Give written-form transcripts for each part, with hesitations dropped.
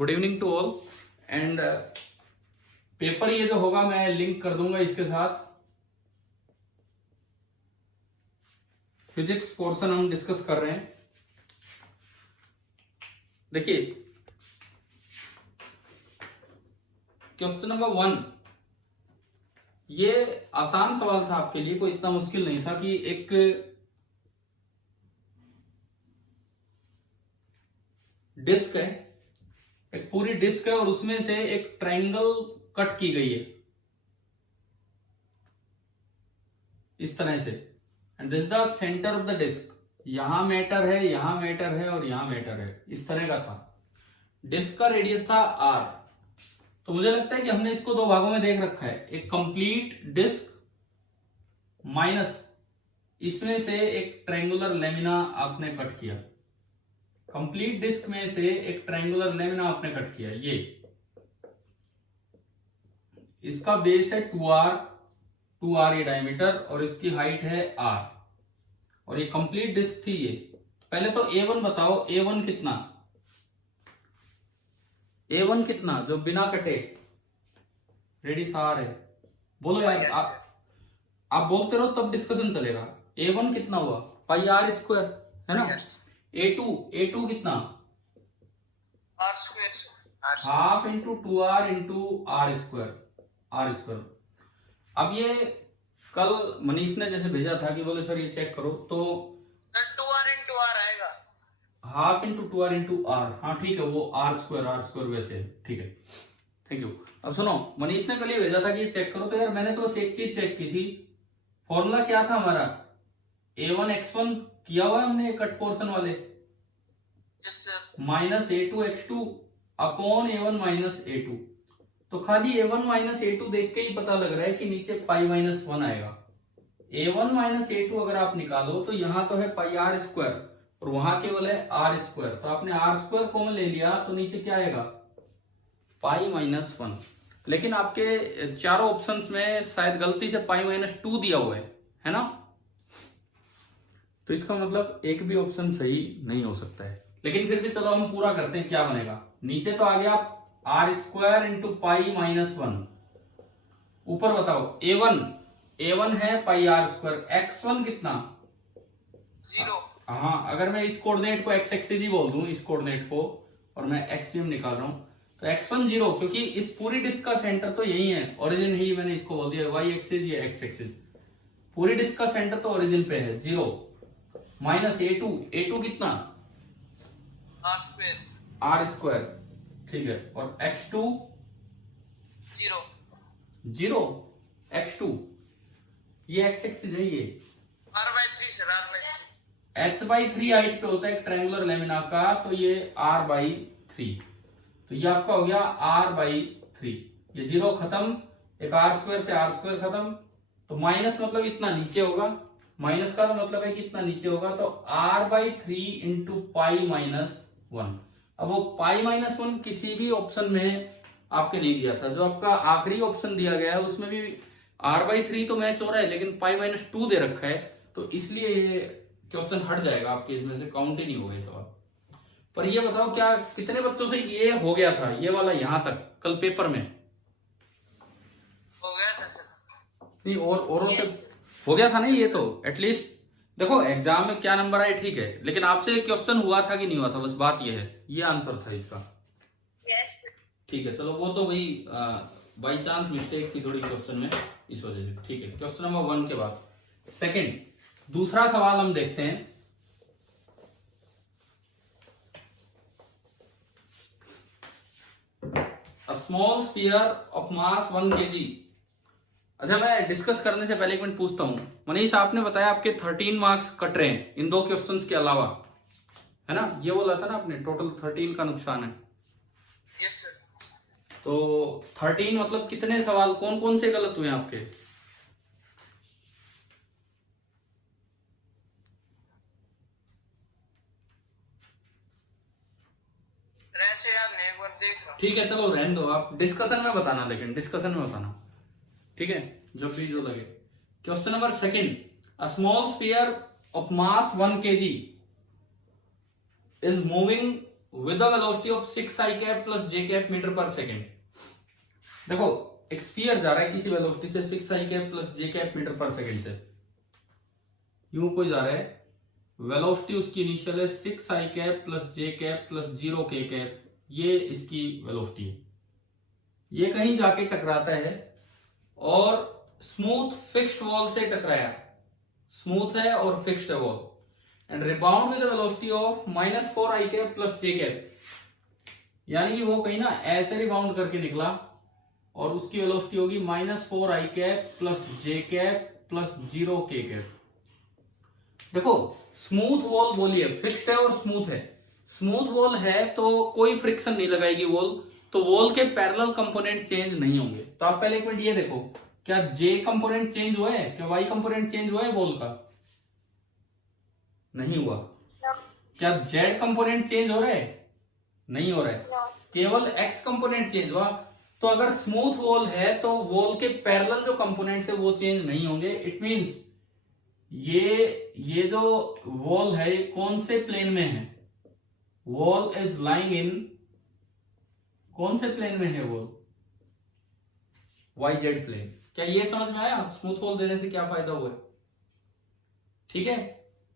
Good evening to all and paper ये जो होगा मैं लिंक कर दूंगा इसके साथ। फिजिक्स पोर्शन हम डिस्कस कर रहे हैं। देखिए क्वेश्चन नंबर 1, ये आसान सवाल था आपके लिए, कोई इतना मुश्किल नहीं था कि एक डिस्क है, एक पूरी डिस्क है और उसमें से एक ट्रायंगल कट की गई है इस तरह से, and this the centre of the disc. यहां मैटर है, यहां मैटर है और यहां मैटर है, इस तरह का था। डिस्क का रेडियस था r। तो मुझे लगता है कि हमने इसको दो भागों में देख रखा है, एक कंप्लीट डिस्क माइनस इसमें से एक ट्रायंगुलर लेमिना आपने कट किया। कंप्लीट डिस्क में से एक ट्रायंगुलर लेमिना आपने कट किया। ये इसका बेस है 2r ये डायमीटर और इसकी हाइट है r और ये कंप्लीट डिस्क थी। ये पहले तो A1 बताओ, A1 कितना, A1 कितना जो बिना कटे रेडियस r है। बोलो यार, आप बोलते रहो तब डिस्कशन चलेगा। A1 कितना हुआ, पाई r स्क्वायर है ना। A2 कितना, r square half into 2r into r square. अब ये कल मनीष ने जैसे भेजा था कि बोले सर ये चेक करो, तो 2r into r आएगा। Half into 2r into r, हाँ ठीक है, वो r स्क्वायर वैसे ठीक है, थैंक यू। अब सुनो, मनीष ने कल ये भेजा था कि ये चेक करो, तो यार मैंने तो बस एक चीज चेक की थी। फॉर्मूला क्या था हमारा, a1 x1 किया हुआ है हमने कट पोर्शन वाले, minus a2 x2 upon a1 minus a2। तो खाली a1 माइनस a2 देख के ही पता लग रहा है कि नीचे पाई माइनस 1 आएगा। a1 माइनस a2 अगर आप निकालो तो यहां तो है पाई r स्क्वायर और वहां केवल है r स्क्वायर, तो आपने r स्क्वायर कॉमन ले लिया तो नीचे क्या आएगा, पाई माइनस 1। लेकिन आपके चारों ऑप्शंस में शायद गलती से पाई माइनस 2 दिया हुआ है ना, तो इसका मतलब एक भी ऑप्शन सही नहीं हो सकता है। लेकिन फिर भी चलो हम पूरा करते हैं, क्या बनेगा। नीचे तो आ गया R square into pi minus 1, ऊपर बताओ A1 है पाई r स्क्वायर, x1 कितना 0। हाँ, अगर मैं इस कोऑर्डिनेट को x एक्सिस ही बोल दूं, इस कोऑर्डिनेट को, और मैं एक्सियम निकाल रहा हूं, तो x1 0, क्योंकि इस पूरी डिस्क का सेंटर तो यही है, ओरिजिन ही मैंने इसको बोल दिया y एक्सिस, ये x एक्सिस, पूरी डिस्क का सेंटर तो ओरिजिन पे है 0। माइनस A2 कितना r स्क्वायर, ठीक है, और x2 0 x2, ये x एक्सिस है, ये r/3 सर, h/3 हाइट पे होता है एक ट्रायंगुलर लेमिना का, तो ये r/3, तो ये आपका हो गया r/3। ये 0 खत्म, एक r स्क्वायर से r स्क्वायर खत्म, तो माइनस मतलब इतना नीचे होगा, माइनस का तो मतलब है कि इतना नीचे होगा, तो r/3 इंटू पाई माइनस 1। अब वो पाई माइनस 1 किसी भी ऑप्शन में आपके नहीं दिया था, जो आपका आखिरी ऑप्शन दिया गया है उसमें भी r/3 तो मैच हो रहा है, लेकिन पाई माइनस 2 दे रखा है, तो इसलिए ये क्वेश्चन हट जाएगा आपके, इसमें से काउंट ही नहीं होगा ये सवाल। पर ये बताओ क्या कितने बच्चों से ये हो गया था, ये वाला यहां तक कल पेपर में हो गया था सर। नहीं, और औरों से हो गया था ना ये, तो एटलीस्ट देखो एग्जाम में क्या नंबर आए ठीक है, लेकिन आपसे क्वेश्चन हुआ था कि नहीं हुआ था, बस बात ये है, ये आंसर था इसका। यस ठीक है, चलो वो तो वही बाई चांस मिस्टेक थी थोड़ी क्वेश्चन में, इस वजह से। ठीक है, क्वेश्चन नंबर 1 के बाद सेकंड, दूसरा सवाल हम देखते हैं। A small sphere of mass 1 kg। अच्छा, मैं डिस्कस करने से पहले एक मिनट पूछता हूं, मनीष आपने बताया आपके 13 मार्क्स कट रहे हैं इन दो क्वेश्चंस के अलावा, है ना, ये बोला था ना आपने, टोटल 13 का नुकसान है। Yes sir. तो 13 मतलब कितने सवाल कौन कौन से गलत हुए आपके, ऐसे यार नहीं, एक बार देख लो। ठीक है चलो रहने दो, आप डिस्कशन में बताना, लेकिन डिस्कशन में बताना, ठीक है, जब भी जो लगे। Question number second, a small sphere of mass 1 kg is moving with the velocity of 6 i cap plus j cap metre पर सेकेंड। देखो एक स्फीयर जा रहा है किसी वेलोसिटी से 6 i cap plus j cap metre पर सेकेंड से, यूं कोई जा रहा है, वेलोसिटी उसकी इनिशियल है 6 i cap plus j cap plus 0 k cap, ये इसकी वेलोसिटी है। ये कहीं जाके टकराता है और स्मूथ फिक्स्ड वॉल से टकराया, स्मूथ है और फिक्स्ड है wall, and rebound with velocity of -4 i cap plus j cap, यानी कि वो कहीं ना ऐसे रिबाउंड करके निकला और उसकी वेलोसिटी होगी -4 i cap plus j cap plus 0 k cap. देखो स्मूथ वॉल बोलिए, फिक्स्ड है और स्मूथ है। स्मूथ वॉल है तो कोई फ्रिक्शन नहीं लगाएगी वॉल, तो वॉल के पैरेलल कंपोनेंट चेंज नहीं होंगे। तो आप पहले एक मिनट ये देखो, क्या जे कंपोनेंट चेंज हुआ है, क्या वाई कंपोनेंट चेंज हुआ है वॉल का? नहीं हुआ। क्या जेड कंपोनेंट चेंज हो रहा है? नहीं हो रहा है, केवल एक्स कंपोनेंट चेंज हुआ। तो अगर स्मूथ वॉल है तो वॉल के पैरेलल जो कंपोनेंट्स है वो चेंज नहीं होंगे। इट मींस ये जो वॉल है ये कौन से प्लेन में है? वॉल इज लाइंग इन कौन से प्लेन में है वॉल? Y Z plane. क्या ये समझ में आया स्मूथ वॉल देने से क्या फायदा हुआ है? ठीक है,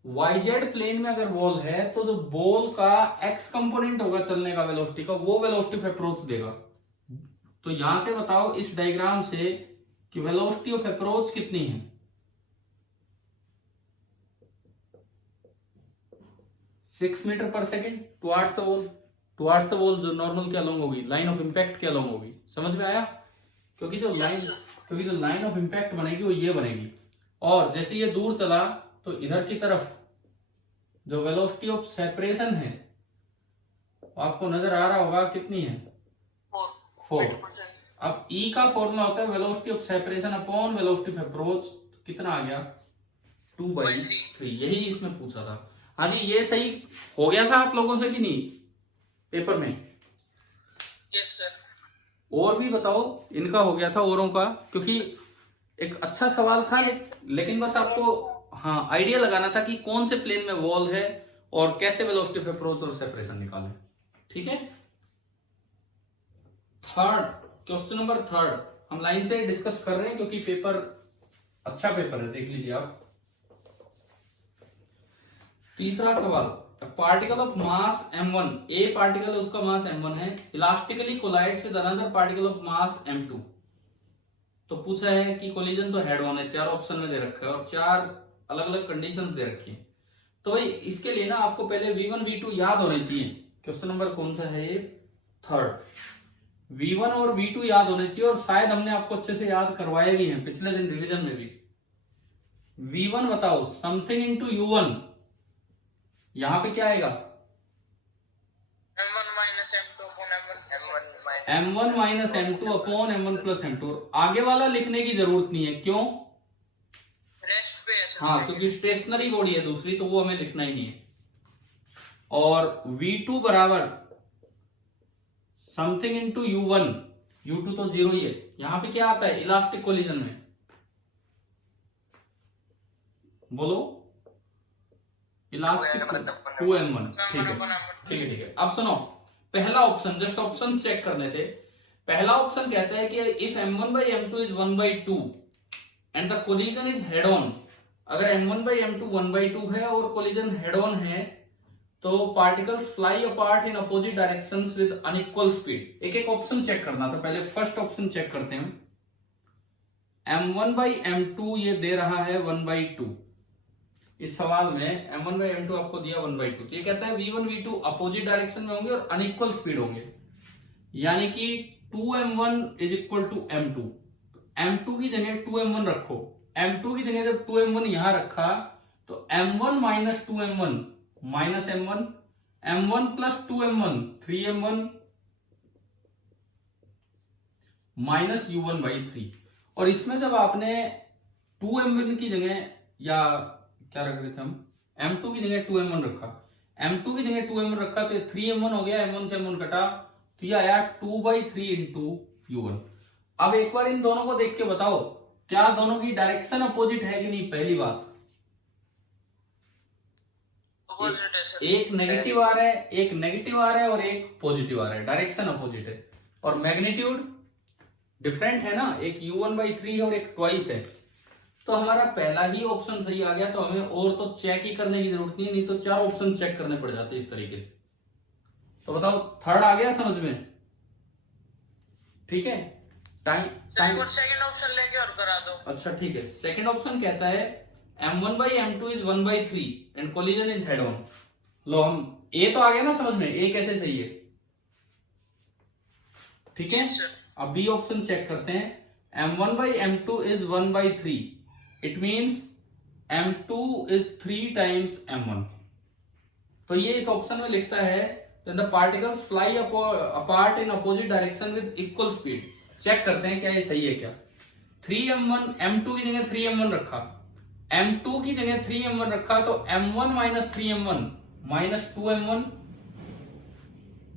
वाई जेड प्लेन में अगर वॉल है तो जो बॉल का एक्स कंपोनेंट होगा चलने का वेलोसिटी का, वो वेलोसिटी ऑफ अप्रोच देगा। तो यहां से बताओ इस डायग्राम से कि वेलोसिटी ऑफ अप्रोच कितनी है? 6 मीटर पर second towards the wall. Towards the wall जो नॉर्मल के अलोंग होगी, लाइन ऑफ इंपैक्ट के अलोंग होगी। समझ में आया? क्योंकि जो लाइन ऑफ इंपैक्ट बनेगी वो ये बनेगी, और जैसे ये दूर चला तो इधर की तरफ जो वेलोसिटी ऑफ सेपरेशन है आपको नजर आ रहा होगा कितनी है? 4। अब E का फॉर्मूला होता है velocity of separation upon velocity of approach. कितना आ गया? 2/3। यही इसमें पूछा था। हाँ जी, ये सही हो गया था आप लोगों से कि नहीं पेपर में? Yes sir. और भी बताओ, इनका हो गया था औरों का, क्योंकि एक अच्छा सवाल था लेकिन बस आपको हाँ आइडिया लगाना था कि कौन से प्लेन में वॉल है और कैसे वेलोसिटी ऑफ अप्रोच और सेपरेशन निकालें। ठीक है, थर्ड क्वेश्चन नंबर 3 हम लाइन से डिस्कस कर रहे हैं क्योंकि पेपर अच्छा पेपर है, देख लीजिए आप। तीसरा सवाल, particle of mass m1, a particle उसका मास m1 है, elastically collides with another particle of mass m2। तो पूछा है कि कोलिजन तो हेड ऑन है, 4 ऑप्शन में दे रखा है और 4 अलग अलग कंडीशंस दे रखी है। तो इसके लिए ना आपको पहले v1 v2 याद होने चाहिए। क्वेश्चन नंबर कौन सा है ये? 3। v1 और v2 याद होने चाहिए, और शायद हमने आपको अच्छे से याद करवाए भी हैं पिछले दिन रिवीजन में भी। v1 बताओ, समथिंग इंटू u1, यहां पे क्या आएगा? m1 minus m2 upon m1 minus m2 upon m1 plus m2। आगे वाला लिखने की जरूरत नहीं है, क्यों? रेस्ट पे है सर। हाँ, क्योंकि स्टेशनरी बॉडी है दूसरी, तो वो हमें लिखना ही नहीं है। और v2 बराबर समथिंग इंटू u1, u2 तो 0 ही है। यहां पे क्या आता है इलास्टिक कोलिजन में? बोलो, इलास्टिक 2m1। ठीक है। अब सुनो, पहला ऑप्शन, जस्ट ऑप्शन चेक करने थे। पहला ऑप्शन कहता है कि if m1/m2 is 1/2 and the collision is head on, अगर m1/m2 1/2 है और कोलिजन हेड ऑन है तो particles fly apart in opposite directions with unequal speed. एक एक ऑप्शन चेक करना था। पहले फर्स्ट ऑप्शन चेक करते हैं। m1/m2 ये दे रहा है 1/2, इस सवाल में m1/m2 आपको दिया 1/2। तो ये कहता है v1 v2 अपोजिट डायरेक्शन में होंगे और अनइक्वल स्पीड होंगे, यानी कि 2m1 is equal to m2। m2 की जगह 2m1 रखो। m2 की जगह जब 2m1 यहां रखा तो m1 minus 2m1 minus m1, m1 plus 2m1 3m1 minus u1/3। और इसमें जब आपने 2m1 की जगह, या क्या रख रहे थे हम, m2 की जगह 2m1 रखा, m2 की जगह 2m1 रखा तो 3m1 हो गया, m1 से m1 कटा तो ये आया 2/3 इंटू u1। अब एक बार इन दोनों को देख के बताओ क्या दोनों की डायरेक्शन अपोजिट है कि नहीं? पहली बात अपोजिट है सर। एक नेगेटिव आ रहा है, एक नेगेटिव आ रहा है और एक पॉजिटिव आ रहा है, डायरेक्शन अपोजिट है। और मैग्नीट्यूड डिफरेंट है ना, एक u1/3 है और एक ट्वाइस है। तो हमारा पहला ही ऑप्शन सही आ गया, तो हमें और तो चेक ही करने की जरूरत नहीं तो 4 ऑप्शन चेक करने पड़ जाते इस तरीके से। तो बताओ थर्ड आ गया समझ में? ठीक है, टाइम सेकंड ऑप्शन लेके और करा दो। अच्छा ठीक है, सेकंड ऑप्शन कहता है m1/m2 is 1/3 and collision is head on. लो हम ए तो आ गया ना समझ में, ए कैसे सही है? ठीक है, अब बी ऑप्शन चेक करते हैं। m1/m2 is 1/3, it means m2 is 3 times m1। तो ये इस ऑप्शन में लिखता है the particles fly apart in opposite direction with equal speed. Check करते हैं क्या ये सही है क्या। 3m1, m2 की जगह 3m1 रखा, m2 की जगह 3m1 रखा, तो m1 minus 3m1 minus 2m1,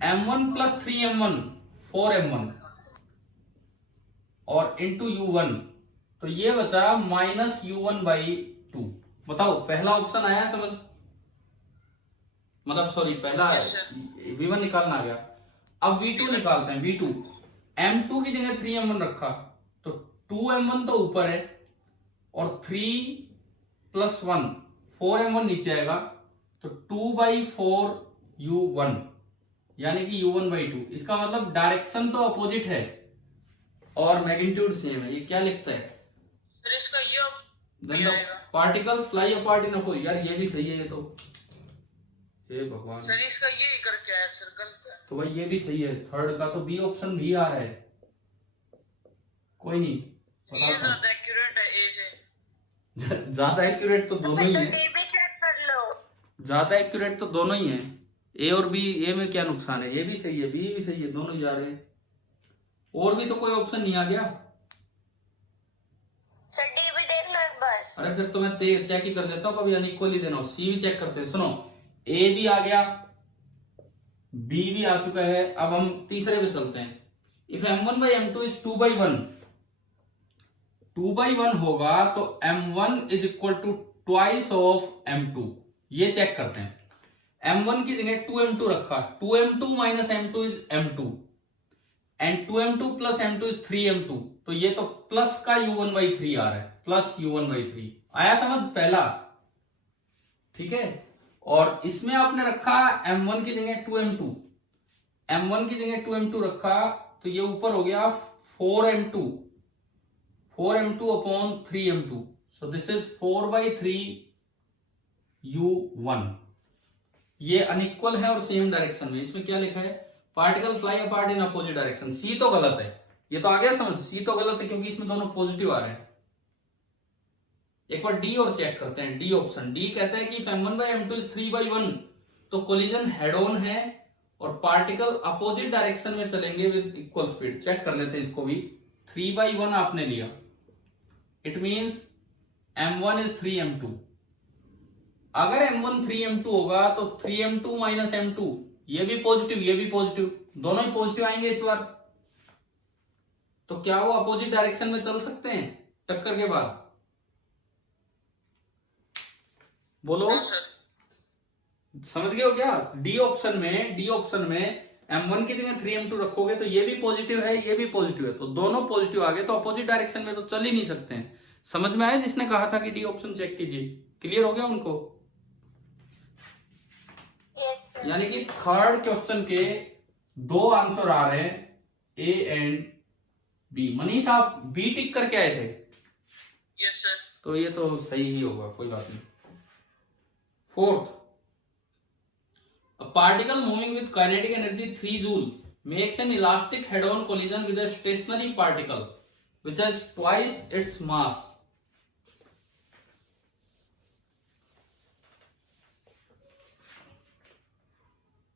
m1 plus 3m1 4m1 और इंटू u1, तो ये बचा माइनस u1/2। बताओ पहला ऑप्शन आया समझ, मतलब सॉरी पहला v1 निकालना आ गया। अब v2 निकालते हैं। v2 m2 की जगह 3m1 रखा, तो 2m1 तो ऊपर है और 3 प्लस 1 4m1 नीचे आएगा, तो 2/4 u1 यानी कि u1/2। इसका मतलब डायरेक्शन तो अपोजिट है और मैग्नीट्यूड सेम है। ये क्या लिखता है? सर इसका ये particles fly apart in opposite. यार ये भी सही है, ये तो हे भगवान सर इसका ये करके आया सर, गलत है। तो भाई ये भी सही है, थर्ड का तो बी ऑप्शन भी आ रहा है। कोई नहीं, ये ज्यादा एक्यूरेट है ए से। ज्यादा एक्यूरेट तो दोनों ही है, ज्यादा एक्यूरेट तो दोनों ही है। ए और बी, ए में क्या नुकसान है? ये भी सही है, बी भी सही है, दोनों ही जा रहे हैं। और भी तो कोई ऑप्शन नहीं आ गया। सर डी भी देख लो एक बार। अरे फिर तो मैं चेक ही कर देता हूँ, कभी अनइक्वल ही देना। सी भी चेक करते हैं। सुनो, ए भी आ गया, बी भी आ चुका है। अब हम तीसरे पे चलते हैं। इफ m1/m2 इज 2/1, 2/1 होगा तो m1 is equal to twice of m2। ये चेक करते हैं। m1 की जगह 2m2 रखा, 2m2 minus m2 is m2 and 2m2 plus m2 is 3m2, तो ये तो प्लस का u1/3 आ रहा है, प्लस u1/3 आया समझ पहला। ठीक है, और इसमें आपने रखा m1 की जगह 2m2, m1 की जगह 2m2 रखा, तो ये ऊपर हो गया 4m2 upon 3m2, so this is 4/3 u1। ये अनइक्वल है और सेम डायरेक्शन में। इसमें क्या लिखा है? Particle fly apart in opposite direction. C तो गलत है, ये तो आ गया समझ। सी तो गलत है क्योंकि इसमें दोनों पॉजिटिव आ रहे हैं। एक बार डी और चेक करते हैं। डी ऑप्शन, डी कहता है कि m1/m2 इज 3/1, तो कोलिजन हेड ऑन है और पार्टिकल अपोजिट डायरेक्शन में चलेंगे विद इक्वल स्पीड। चेक कर लेते हैं इसको भी। 3/1 आपने लिया, it means m1 is 3m2। अगर m1 3m2 होगा तो 3m2 माइनस m2, ये भी पॉजिटिव ये भी पॉजिटिव, दोनों ही पॉजिटिव आएंगे इस बार। तो क्या वो अपोजिट डायरेक्शन में चल सकते हैं टक्कर के बाद? बोलो, समझ गए हो क्या? डी ऑप्शन में m1 की जगह 3m2 रखोगे तो ये भी पॉजिटिव है ये भी पॉजिटिव है, तो दोनों पॉजिटिव आ गए, तो अपोजिट डायरेक्शन में तो चल ही नहीं सकते हैं। समझ में आया जिसने कहा था कि डी ऑप्शन चेक कीजिए? क्लियर हो गया उनको? यानी कि थर्ड क्वेश्चन के 2 आंसर आ रहे हैं, ए एंड बी। मनीष आप बी टिक करके आए थे? Yes sir. तो ये तो सही ही होगा, कोई बात नहीं। Fourth, a particle moving with kinetic energy 3 joule makes an elastic head-on collision with a stationary particle which has twice its mass.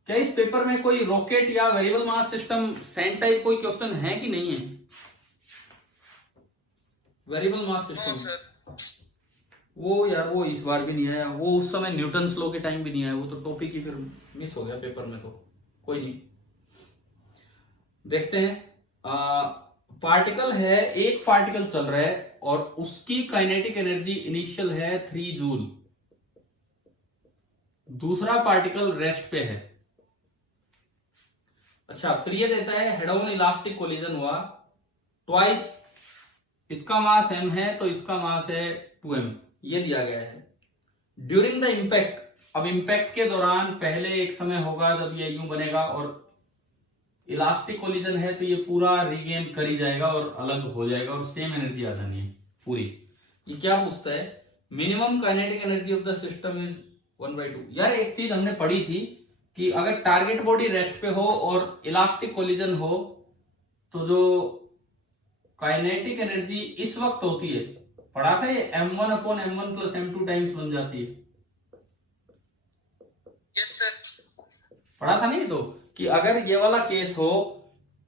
क्या इस पेपर में कोई रॉकेट या वेरिएबल मास सिस्टम सेंट टाइप कोई क्वेश्चन है कि नहीं है? वेरिएबल मास सिस्टम वो यार वो इस बार भी नहीं आया, वो उस समय न्यूटन लॉ के टाइम भी नहीं आया, वो तो टॉपिक ही फिर मिस हो गया पेपर में, तो कोई नहीं। देखते हैं, पार्टिकल है, एक पार्टिकल चल रहा है और उसकी काइनेटिक एनर्जी इनिशियल है 3 जूल। दूसरा पार्टिकल रेस्ट पे है। अच्छा, फिर ये देता है हेड ऑन इलास्टिक कोलिजन हुआ ट्वाइस, इसका मास m है तो इसका मास है 2m, ये दिया गया है। ड्यूरिंग द इम्पैक्ट, अब इम्पैक्ट के दौरान पहले एक समय होगा जब ये यूं बनेगा और इलास्टिक कोलिजन है तो ये पूरा रिगेन कर ही जाएगा और अलग हो जाएगा और सेम एनर्जी आ जानी है पूरी। ये क्या पूछता है, minimum kinetic energy of the system is 1/2। यार एक चीज हमने पढ़ी थी कि अगर टारगेट बॉडी रेस्ट पे हो और इलास्टिक कोलिजन हो तो जो काइनेटिक एनर्जी इस वक्त होती है, पढ़ा था ये m1/m1 + m2 टाइम्स बन जाती है। Yes sir. पढ़ा था नहीं तो कि अगर ये वाला केस हो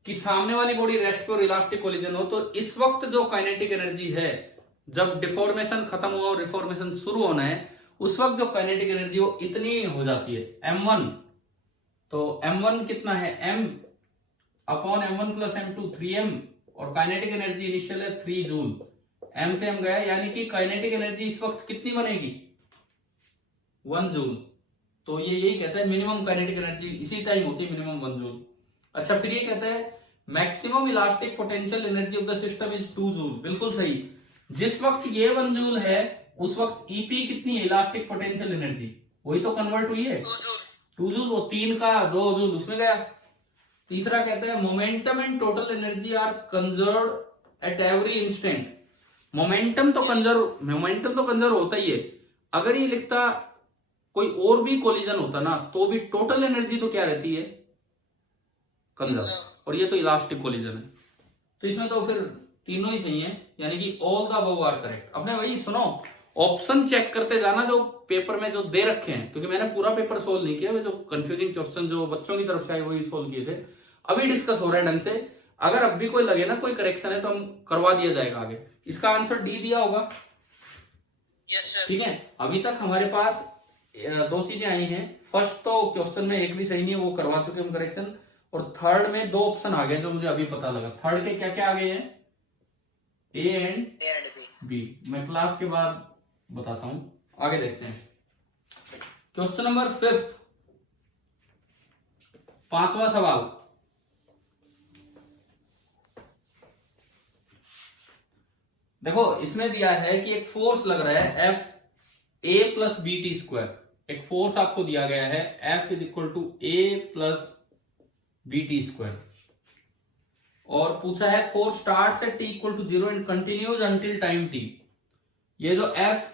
कि सामने वाली बॉडी रेस्ट पे और इलास्टिक कोलिजन हो तो इस वक्त जो काइनेटिक एनर्जी है, जब डिफॉर्मेशन खत्म हुआ और रिफॉर्मेशन शुरू होना है, उस वक्त जो काइनेटिक एनर्जी वो इतनी हो जाती है m1। तो m1 कितना है, m/m1 + m2 3m, और काइनेटिक एनर्जी इनिशियल है 3 जूल। m से m गया, यानी कि काइनेटिक एनर्जी इस वक्त कितनी बनेगी, 1 जूल। तो ये यही कहता है मिनिमम काइनेटिक एनर्जी इसी टाइम होती है, मिनिमम 1 जूल। अच्छा, फिर ये कहता है maximum elastic potential energy of the system is 2 joule. बिल्कुल सही, जिस वक्त ये 1 जूल है उस वक्त ईपी कितनी है, इलास्टिक पोटेंशियल एनर्जी, वही तो कन्वर्ट हुई है 2 जूल। वो 3 का 2 जूल उसमें गया। तीसरा कहता है momentum and total energy are conserve at every instant. Momentum तो कंजर्व होता ही है। अगर ये लिखता कोई और भी कोलिजन होता ना तो भी टोटल एनर्जी तो क्या रहती है, कंजर्व, और ये तो इलास्टिक कोलिजन है। तो इसमें तो फिर तीनों ही सही है, यानी कि all the above are correct. अपने भाई सुनो, ऑप्शन चेक करते जाना जो पेपर में जो दे रखे हैं, क्योंकि मैंने पूरा पेपर सोल्व नहीं किया, जो कंफ्यूजिंग क्वेश्चन जो बच्चों की तरफ से आए वही सोल्व किए थे। अभी डिस्कस हो रहा है ढंग से। अगर अब भी कोई लगे ना कोई करेक्शन है तो हम करवा दिया जाएगा आगे। इसका आंसर डी दिया होगा। Yes sir. ठीक है, अभी तक हमारे पास 2 चीजें आई हैं। फर्स्ट तो क्वेश्चन में एक भी सही नहीं है, वो करवा चुके हम करेक्शन, और थर्ड में 2 ऑप्शन आ गए जो मुझे अभी पता लगा। थर्ड के क्या क्या आ गए हैं, ए एंड बी। मैं क्लास के बाद बताता हूं, आगे देखते हैं। क्वेश्चन नंबर 5, 5वां सवाल। देखो इसमें दिया है कि एक फोर्स लग रहा है F a + bt²। एक फोर्स आपको दिया गया है F = a + bt², और पूछा है force starts at t = 0 and continues until time t। ये जो F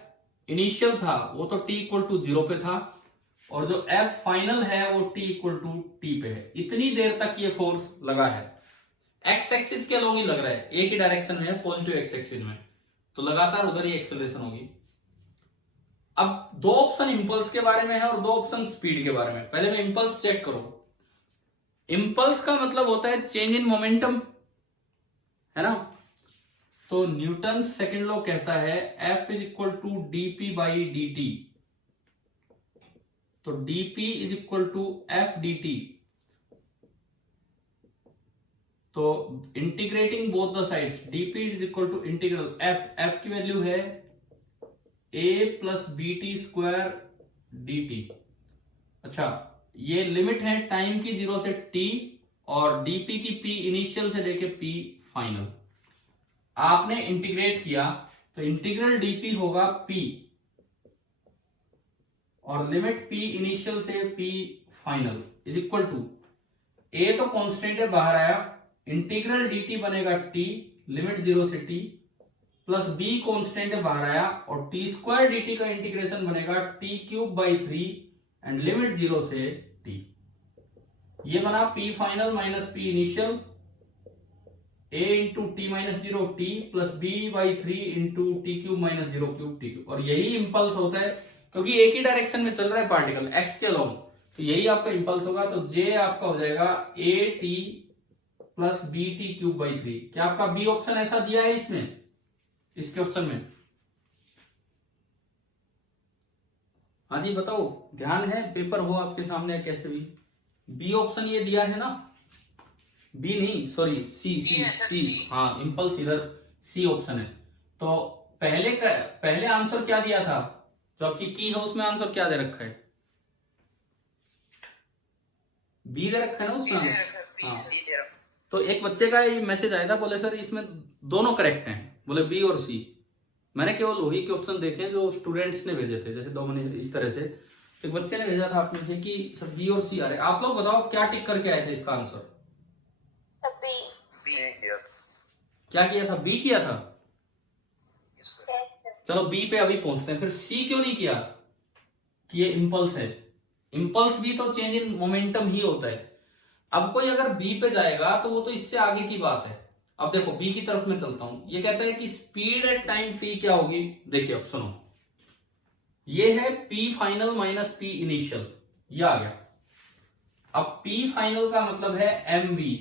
इनिशियल था वो तो t = 0 पे था, और जो F फाइनल है वो t = t पे है। इतनी देर तक ये फोर्स लगा है। एक्स एक्सिस के अलोंग ही लग रहा है, एक ही डायरेक्शन में है, पॉजिटिव एक्स एक्सिस में, तो लगातार उधर ही एक्सेलरेशन होगी। अब 2 ऑप्शन इंपल्स के बारे में है और 2 ऑप्शन स्पीड के बारे में। पहले मैं इंपल्स चेक करो। इंपल्स का मतलब होता है चेंज इन मोमेंटम, है ना। तो न्यूटन सेकंड लॉ कहता है F = dp/dt। तो dp = f dt। तो integrating both the sides, dp = integral f की वैल्यू है a + bt² dt। अच्छा, ये लिमिट है टाइम की 0 से t, और dp की p इनिशियल से लेके p फाइनल। आपने इंटीग्रेट किया तो इंटीग्रल dp होगा p, और लिमिट p इनिशियल से p फाइनल = a तो कांस्टेंट है, बाहर आया, इंटीग्रल dt बनेगा t, लिमिट 0 से t, प्लस b कांस्टेंट है, बाहर आया, और t² dt का इंटीग्रेशन बनेगा t³/3 एंड लिमिट 0 से t। ये बना p final - p initial, a × t - 0 t plus b/3 × t³ - 0³ t। और यही इंपल्स होता है, क्योंकि एक ही डायरेक्शन में चल रहा है पार्टिकल एक्स के अलोंग, तो यही आपका इंपल्स होगा। तो जे आपका हो जाएगा at + bt³/3। क्या आपका बी ऑप्शन ऐसा दिया है इसमें, इस क्वेश्चन में? हाँ जी बताओ, ध्यान है, पेपर हो आपके सामने कैसे भी। बी ऑप्शन ये दिया है ना, बी नहीं सॉरी सी। हाँ, इंपल्स इधर सी ऑप्शन है। तो पहले आंसर क्या दिया था, जो आपकी की है उसमें आंसर क्या दे रखा है, बी दे रखा है ना उसमें। बी दे रखा है, बी हाँ। सर, बी दे रखा है। तो एक बच्चे का ये मैसेज आया था, बोले सर इसमें दोनों करेक्ट हैं, बोले बी और सी। मैंने केवल वही क्वेश्चन देखे जो स्टूडेंट्स ने भेजे थे, जैसे दो मैंने इस तरह से एक बच्चे ने भेजा था आपने से कि सर बी और सी आ रहे। आप लोग बताओ क्या टिक करके आए थे इसका आंसर? बी। बी किया। क्या किया था? बी किया था। Yes sir. चलो बी पे अभी पहुंचते हैं। फिर सी क्यों नहीं किया? कि ये इंपल्स है। इंपल्स भी तो चेंज इन मोमेंटम ही होता है। अब कोई अगर बी पे जाएगा तो वो तो इससे आगे की बात है। अब देखो बी की तरफ मैं चलता हूं। ये कहता है कि स्पीड एट टाइम टी क्या होगी। देखिए अब सुनो, ये है P final minus P initial, ये आ गया। अब पी फाइनल का मतलब है एम वी,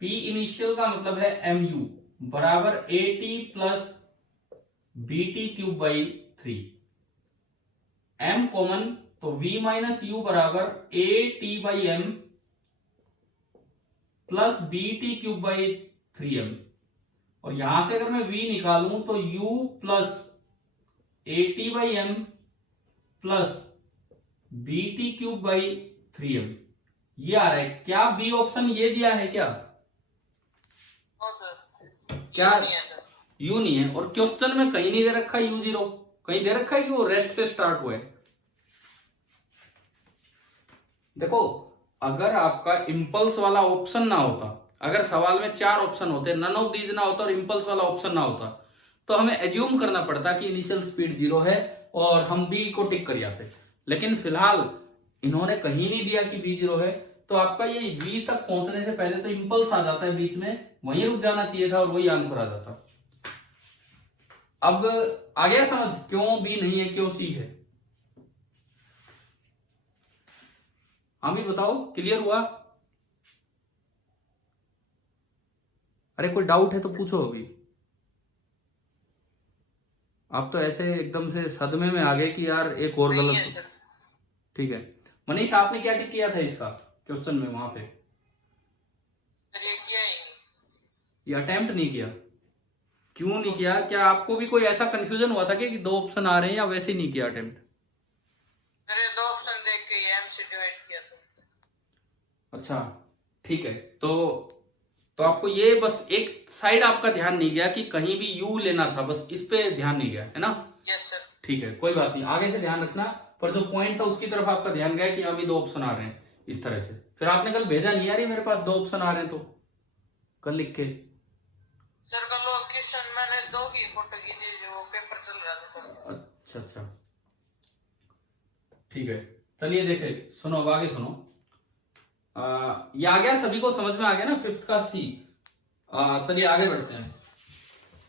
पी इनिशियल का मतलब है एम यू, बराबर a t plus b t cube by 3। M common, तो v माइनस यू बराबर a t by m plus b t cube by 3m। और यहां से अगर मैं v निकालूं तो u plus a t by m plus b t cube by 3m, ये आ रहा है। क्या बी ऑप्शन ये दिया है क्या? नो सर, क्या नहीं है सर। u नहीं है? और क्वेश्चन में कहीं नहीं दे रखा है u0, कहीं दे रखा है कि वो रेस्ट से स्टार्ट हुआ है। देखो अगर आपका इंपल्स वाला ऑप्शन ना होता, अगर सवाल में 4 ऑप्शन होते, नन ऑफ दीज ना होता और इंपल्स वाला ऑप्शन ना होता, तो हमें एज्यूम करना पड़ता कि इनिशियल स्पीड 0 है और हम बी को टिक कर जाते। लेकिन फिलहाल इन्होंने कहीं नहीं दिया कि बी 0 है, तो आपका ये बी तक पहुंचने से पहले तो इंपल्स आ जाता है बीच में, वहीं रुक जाना चाहिए था और वही आंसर आ जाता। अब आ गया समझ क्यों बी नहीं है, क्यों सी है? हाँ भी बताओ, क्लियर हुआ? अरे कोई डाउट है तो पूछो अभी। आप तो ऐसे एकदम से सदमे में आ गए कि यार एक और नहीं है गलत। सर। ठीक है मनीष, आपने क्या टिक किया था इसका क्वेश्चन में वहां पे? सर ये किया ही नहीं। ये अटेम्प्ट नहीं किया? क्यों नहीं किया? क्या आपको भी कोई ऐसा कंफ्यूजन हुआ था कि 2 ऑप्शन आ रहे हैं, या वैसे ही नहीं किया अटेम्प्ट? सर ये 2 ऑप्शन देख के एम से डिवाइड किया था। अच्छा ठीक है, तो आपको ये बस एक साइड आपका ध्यान नहीं गया कि कहीं भी यू लेना था, बस इस पे ध्यान नहीं गया है ना? Yes sir. ठीक है कोई बात नहीं, आगे से ध्यान रखना। पर जो पॉइंट था उसकी तरफ आपका ध्यान गया कि अभी 2 ऑप्शन आ रहे हैं इस तरह से। फिर आपने कल भेजा नहीं यार ये मेरे पास 2 ऑप्शन आ रहे हैं, तो कल लिख के। सर कल वो क्वेश्चन मैंने 2 की फोटो की थी, जो पेपर चल रहा था तो। अच्छा अच्छा ठीक है, चलिए देखे सुनो, अब आगे सुनो। ये आ गया, सभी को समझ में आ गया ना 5th का सी? चलिए आगे बढ़ते हैं।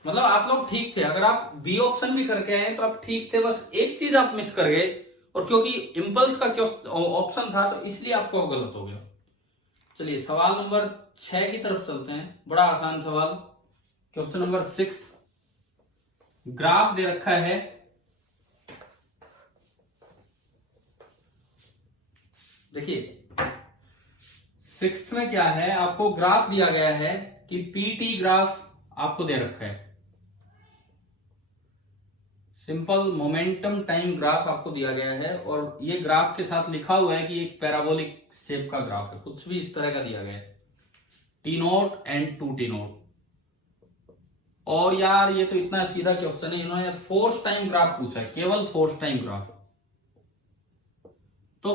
मतलब आप लोग ठीक थे, अगर आप बी ऑप्शन भी करके आए तो आप ठीक थे, बस एक चीज आप मिस कर गए, और क्योंकि इंपल्स का ऑप्शन था तो इसलिए आपको गलत हो गया। चलिए सवाल नंबर 6 की तरफ चलते हैं, बड़ा आसान सवाल। क्वेश्चन नंबर 6, ग्राफ दे रखा है। देखिए 6th में क्या है, आपको ग्राफ दिया गया है कि पीटी ग्राफ आपको दे रखा है, सिंपल मोमेंटम टाइम ग्राफ आपको दिया गया है, और ये ग्राफ के साथ लिखा हुआ है कि एक पैराबोलिक शेप का ग्राफ है, कुछ भी इस तरह का दिया गया है, T0 एंड 2T0। और यार ये तो इतना सीधा क्वेश्चन है, इन्होंने फोर्स टाइम ग्राफ पूछा है, केवल फोर्स टाइम ग्राफ। तो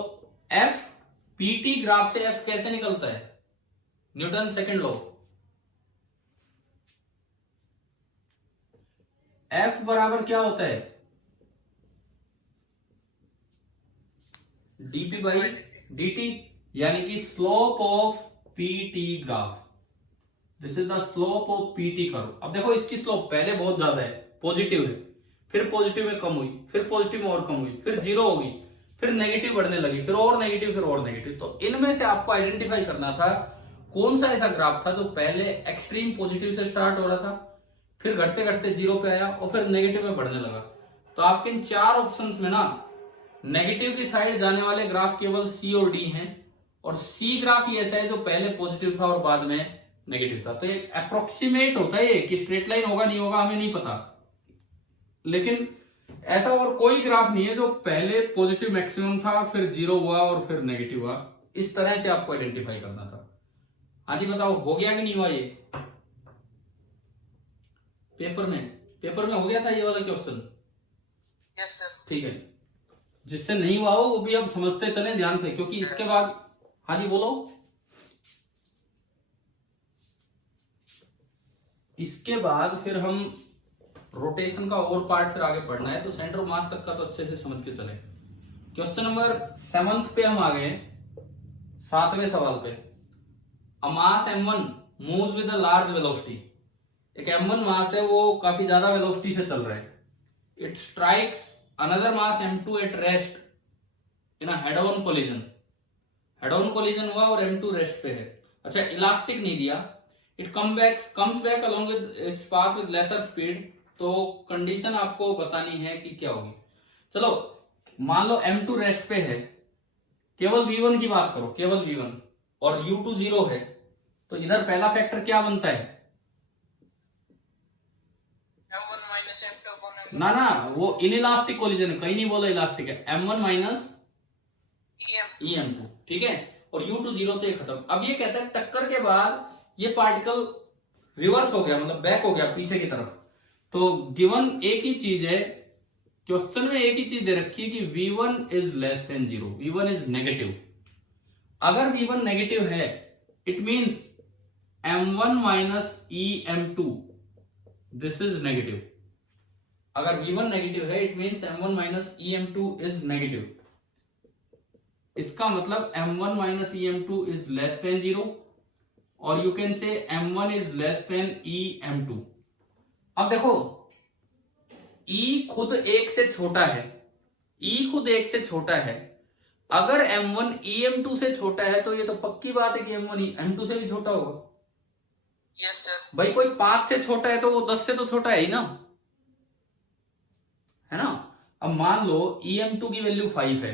एफ पीटी ग्राफ से एफ कैसे निकलता है? Newton second law. एफ बराबर क्या होता है? डीपी बाई dt, यानी कि slope of PT graph. This is the slope of PT curve. अब देखो इसकी स्लोप पहले बहुत ज्यादा है, पॉजिटिव है, फिर पॉजिटिव में कम हुई, फिर पॉजिटिव में और कम हुई, फिर 0 होगी, फिर नेगेटिव बढ़ने लगी, फिर और नेगेटिव, फिर और नेगेटिव। तो इनमें से आपको आइडेंटिफाई करना था कौन सा ऐसा ग्राफ था जो पहले एक्सट्रीम पॉजिटिव से स्टार्ट हो रहा था, फिर घटते घटते 0 पे आया और फिर नेगेटिव में बढ़ने लगा। तो आपके इन 4 ऑप्शंस में ना नेगेटिव की साइड जाने वाले ग्राफ केवल सी और डी हैं, और सी ग्राफ ही ऐसा है जो पहले पॉजिटिव था और बाद में नेगेटिव था। तो एक अप्रोक्सीमेट होता है ये, कि स्ट्रेट लाइन होगा नहीं होगा हमें नहीं पता, लेकिन ऐसा और कोई ग्राफ नहीं है जो पहले पॉजिटिव मैक्सिमम था, फिर 0 हुआ और फिर नेगेटिव हुआ। इस तरह से आपको आइडेंटिफाई करना था। हाँ जी बताओ, हो गया कि नहीं हुआ ये पेपर में हो गया था ये वाला क्वेश्चन? Yes sir. ठीक है, जिससे नहीं हुआ हो वो भी अब समझते चले ध्यान से, क्योंकि इसके बाद, हाँ जी बोलो, इसके बाद फिर हम रोटेशन का और पार्ट फिर आगे पढ़ना है, तो सेंटर ऑफ मास तक का तो अच्छे से समझ के चले। क्वेश्चन नंबर 7 पे हम आ गए, 7वें सवाल पे। अ मास m1 moves with a large velocity. एक m1 मास है, वो काफी ज्यादा वेलोसिटी से चल रहा है। It strikes another mass m2 at rest in a head on collision. Head on collision हुआ और m2 रेस्ट पे है। अच्छा, इलास्टिक नहीं दिया। It comes back along with its path with lesser speed. तो कंडीशन आपको बतानी है कि क्या होगी। चलो मान लो m2 रेस्ट पे है, केवल v1 की बात करो, केवल v1, और u2 0 है, तो इधर पहला फैक्टर क्या बनता है? m1 minus m2 upon m। ना वो इनइलास्टिक कोलिजन है, कहीं नहीं बोला इलास्टिक है। m1 माइनस em2, ठीक है, और u2 0 तो ये खत्म। अब ये कहता है टक्कर के बाद ये पार्टिकल रिवर्स हो गया, मतलब बैक हो गया पीछे की तरफ। तो गिवन एक ही चीज है, क्वेश्चन में एक ही चीज दे रखी है कि v1 is less than 0, v1 is negative. अगर v1 नेगेटिव है, it means m1 minus em2 this is negative. अगर v1 नेगेटिव है, it means m1 minus em2 is negative. इसका मतलब m1 minus em2 is less than 0, और you can say m1 is less than em2। अब देखो, E खुद 1 से छोटा है, E खुद 1 से छोटा है। अगर m1 em2 से छोटा है, तो ये तो पक्की बात है कि m1 m2 से भी छोटा होगा। Yes sir. भाई कोई 5 से छोटा है तो वो 10 से तो छोटा है ही ना, है ना। अब मान लो em2 की वैल्यू 5 है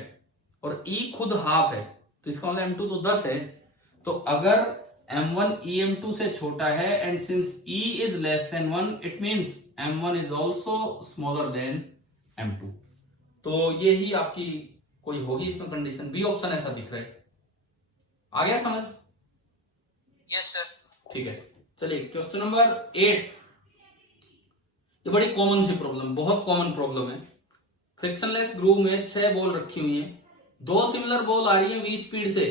और E खुद हाफ है, तो इसका मतलब m2 तो 10 है। तो अगर m1 em2 से छोटा है and since E is less than 1, it means m1 is also smaller than m2। तो ये ही आपकी कोई होगी इसमें कंडीशन। बी ऑप्शन ऐसा दिख रहा है। आ गया समझ? Yes sir. ठीक है, चलिए क्वेश्चन नंबर 8। ये बड़ी कॉमन सी प्रॉब्लम, बहुत कॉमन प्रॉब्लम है। फ्रिक्शनलेस ग्रूव में 6 बॉल रखी हुई हैं, 2 सिमिलर बॉल आ रही है v स्पीड से,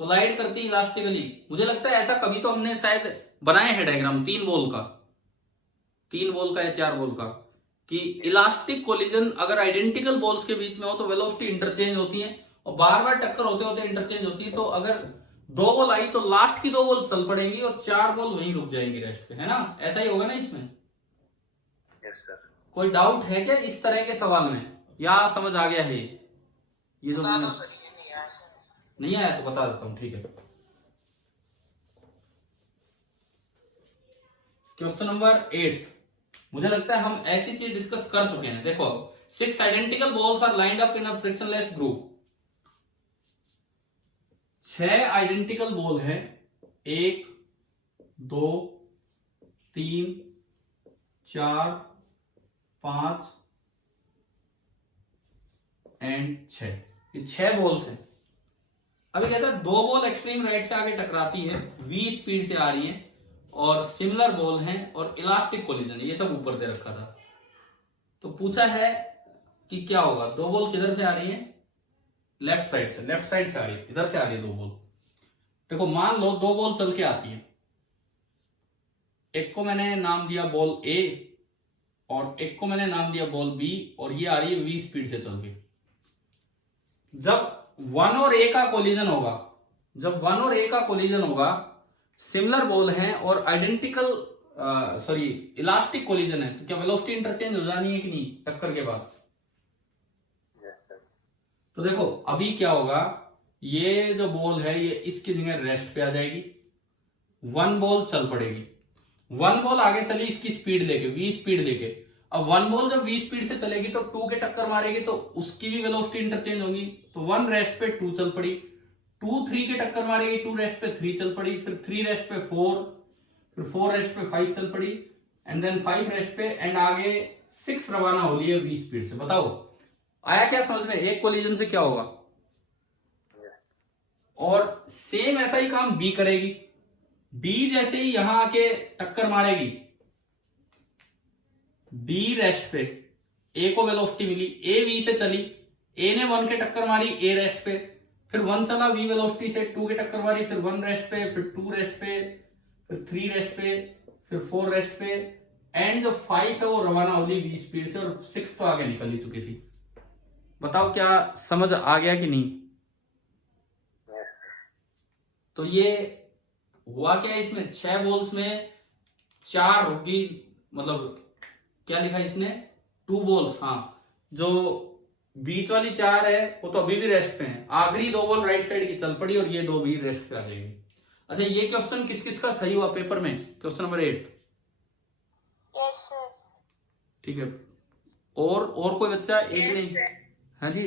कोलाइड करती है इलास्टिकली। मुझे लगता है ऐसा कभी तो हमने शायद बनाए है डायग्राम 3 बॉल का या 4 बॉल का, कि इलास्टिक कोलिजन अगर आइडेंटिकल बॉल्स के बीच में हो तो वेलोसिटी इंटरचेंज होती है, और बार बार टक्कर होते होते इंटरचेंज होती है। तो अगर 2 बॉल आई तो लास्ट की 2 बॉल चल पड़ेंगी और 4 बॉल वहीं रुक जाएंगी रेस्ट पे, है ना। ऐसा ही होगा ना इसमें? Yes sir. कोई डाउट है क्या इस तरह के सवाल में, या समझ आ गया है ये जो मैंने सर ये नहीं आया सर। नहीं आया तो बता देता हूं, ठीक है। क्वेश्चन नंबर 8, मुझे लगता है हम ऐसी चीज डिस्कस कर चुके हैं। देखो, 6 identical balls are lined up in a frictionless group. 6 identical ball है, 1 2 3 4 5 एंड 6, ये 6 बॉल्स हैं। अभी कहता है 2 बॉल एक्सट्रीम राइट से आगे टकराती है, v स्पीड से आ रही है, और सिमिलर बॉल हैं और इलास्टिक कोलिजन है, ये सब ऊपर दे रखा था। तो पूछा है कि क्या होगा। 2 बॉल किधर से आ रही है? लेफ्ट साइड से आ रही है, इधर से आ रही है 2 बॉल। देखो मान लो 2 बॉल चल के आती है, एक को मैंने नाम दिया बॉल ए और एक को मैंने नाम दिया बॉल बी, और ये आ रही है v स्पीड से चल के। जब 1 और a का कोलिजन होगा, सिमिलर बॉल हैं और आइडेंटिकल इलास्टिक कोलिजन है, तो क्या वेलोसिटी इंटरचेंज हो जानी है कि नहीं टक्कर के बाद? तो देखो अभी क्या होगा, ये जो बॉल है ये इसकी जगह रेस्ट पे आ जाएगी, 1 बॉल चल पड़ेगी, 1 बॉल आगे चली इसकी स्पीड लेके, v स्पीड लेके। अब 1 बॉल जब v स्पीड से चलेगी तो 2 के टक्कर मारेगी, तो उसकी भी वेलोसिटी इंटरचेंज होगी। तो 1 रेस्ट पे 2 चल पड़ी, 2 3 के टक्कर मारेगी, 2 रेस्ट पे 3 चल पड़ी, फिर 3 रेस्ट पे 4, फिर 4 रेस्ट पे 5 चल पड़ी, एंड देन 5 रेस्ट पे, एंड आगे 6 रवाना हो रही है v स्पीड से। बताओ आया क्या समझ में? एक कोलिजन से क्या होगा? और सेम ऐसा ही काम बी करेगी। बी जैसे ही यहां आके टक्कर मारेगी बी रेस्ट पे, ए को वेलोसिटी मिली, ए वी से चली, ए ने 1 के टक्कर मारी ए रेस्ट पे, फिर 1 चला वी वेलोसिटी से, 2 के टक्कर मारी, फिर 1 रेस्ट पे, फिर 2 रेस्ट पे, फिर 3 रेस्ट पे, फिर 4 रेस्ट पे, एंड जो 5 है वो रवाना होगी वी स्पीड से, और 6 तो आगे निकल ही चुकी थी। बताओ क्या समझ आ गया कि नहीं? तो ये हुआ क्या इसमें, 6 बॉल्स में 4 रुकी, मतलब क्या लिखा इसने, 2 बॉल्स, हाँ, जो बीच वाली 4 है वो तो अभी भी रेस्ट पे है, आखिरी 2 बॉल राइट साइड की चल पड़ी और ये 2 भी रेस्ट पे आ जाएगी। अच्छा, ये क्वेश्चन किस किस का सही हुआ पेपर में, क्वेश्चन नंबर 8? Yes sir. ठीक है, और कोई बच्चा? एक नहीं, हाँ जी,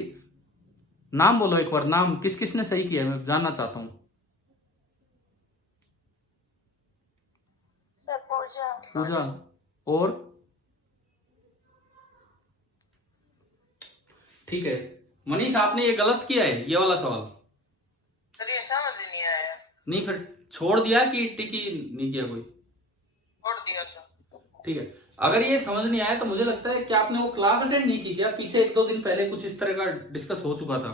नाम बोलो एक बार, नाम किस किस ने सही किया है, मैं जानना चाहता हूँ। सर पूजा। पूजा, और ठीक है, मनीष आपने ये गलत किया है ये वाला सवाल। सर ये समझ नहीं आया। नहीं, फिर छोड़ दिया कि टिकी नहीं किया कोई? छोड़ दिया सर। ठीक है, अगर ये समझ नहीं आया तो मुझे लगता है कि आपने वो क्लास अटेंड नहीं की क्या, पीछे 1-2 दिन पहले कुछ इस तरह का डिस्कस हो चुका था,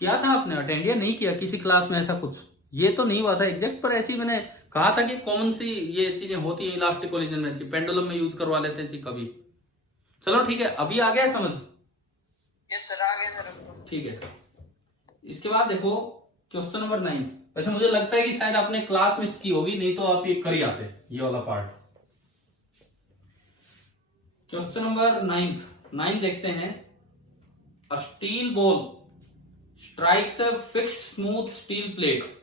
किया था आपने अटेंड या नहीं किया किसी क्लास में ऐसा कुछ? ये तो नहीं हुआ था एग्जैक्ट, पर ऐसी मैंने कहा था कि कॉमन सी ये चीजें होती है, इलास्टिक कोलिजन में पेंडुलम में यूज करवा लेते हैं कभी। चलो ठीक है, अभी आ गया समझ? यस सर, आगे सर। ठीक है, इसके बाद देखो क्वेश्चन नंबर 9। वैसे मुझे लगता है कि शायद आपने क्लास मिस की होगी, नहीं तो आप ये कर ही आते ये वाला पार्ट। क्वेश्चन नंबर 9 देखते हैं। A steel ball strikes a fixed smooth steel plate.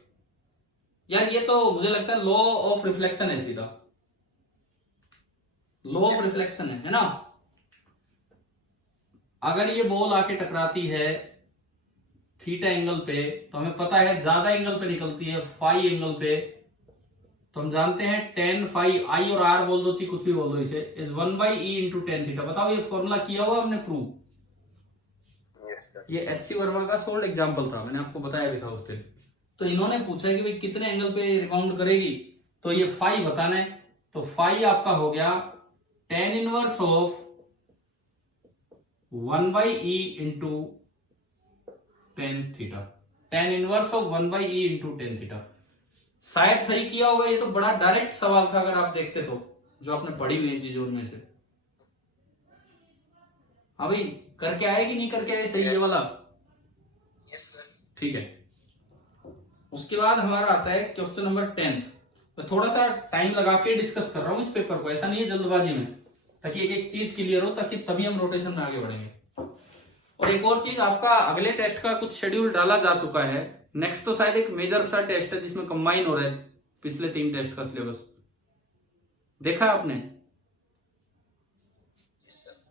यार ये तो मुझे लगता है लॉ ऑफ रिफ्लेक्शन है, सीधा लॉ ऑफ रिफ्लेक्शन है ना। अगर ये बॉल आके टकराती है थीटा एंगल पे, तो हमें पता है ज्यादा एंगल पे निकलती है फाई एंगल पे, तो हम जानते हैं tan फाई, आई और आर बोल दो, चाहे कुछ भी बोल दो, इसे is 1/e into tan theta. बताओ ये फॉर्मूला किया हुआ हमने प्रूव? ये HC वर्मा का सोल्ड एग्जांपल था, मैंने आपको बताया भी था उस दिन। तो इन्होंने पूछा कि भाई कितने एंगल पे रिबाउंड करेगी, तो ये फाई बताना है। तो फाई आपका हो गया tan inverse of 1/e into tan theta, tan inverse of 1/e into tan theta. शायद सही किया होगा, ये तो बड़ा डायरेक्ट सवाल था अगर आप देखते तो, जो आपने पढ़ी हुई चीजों उनमें से। हाँ भाई, करके आए कि नहीं करके आए सही ये वाला? Yes sir. ठीक है, उसके बाद हमारा आता है क्वेश्चन नंबर 10। मैं थोड़ा सा टाइम लगा के डिस्कस कर रहा हूं इस पेपर को, ऐसा नहीं है जल्दबाजी में, ताकि एक एक चीज क्लियर हो, ताकि तभी हम रोटेशन में आगे बढ़ेंगे। और एक और चीज, आपका अगले टेस्ट का कुछ शेड्यूल डाला जा चुका है। नेक्स्ट तो शायद एक मेजर सा टेस्ट है जिसमें कंबाइन हो रहा है पिछले 3 टेस्ट का सिलेबस, देखा है आपने?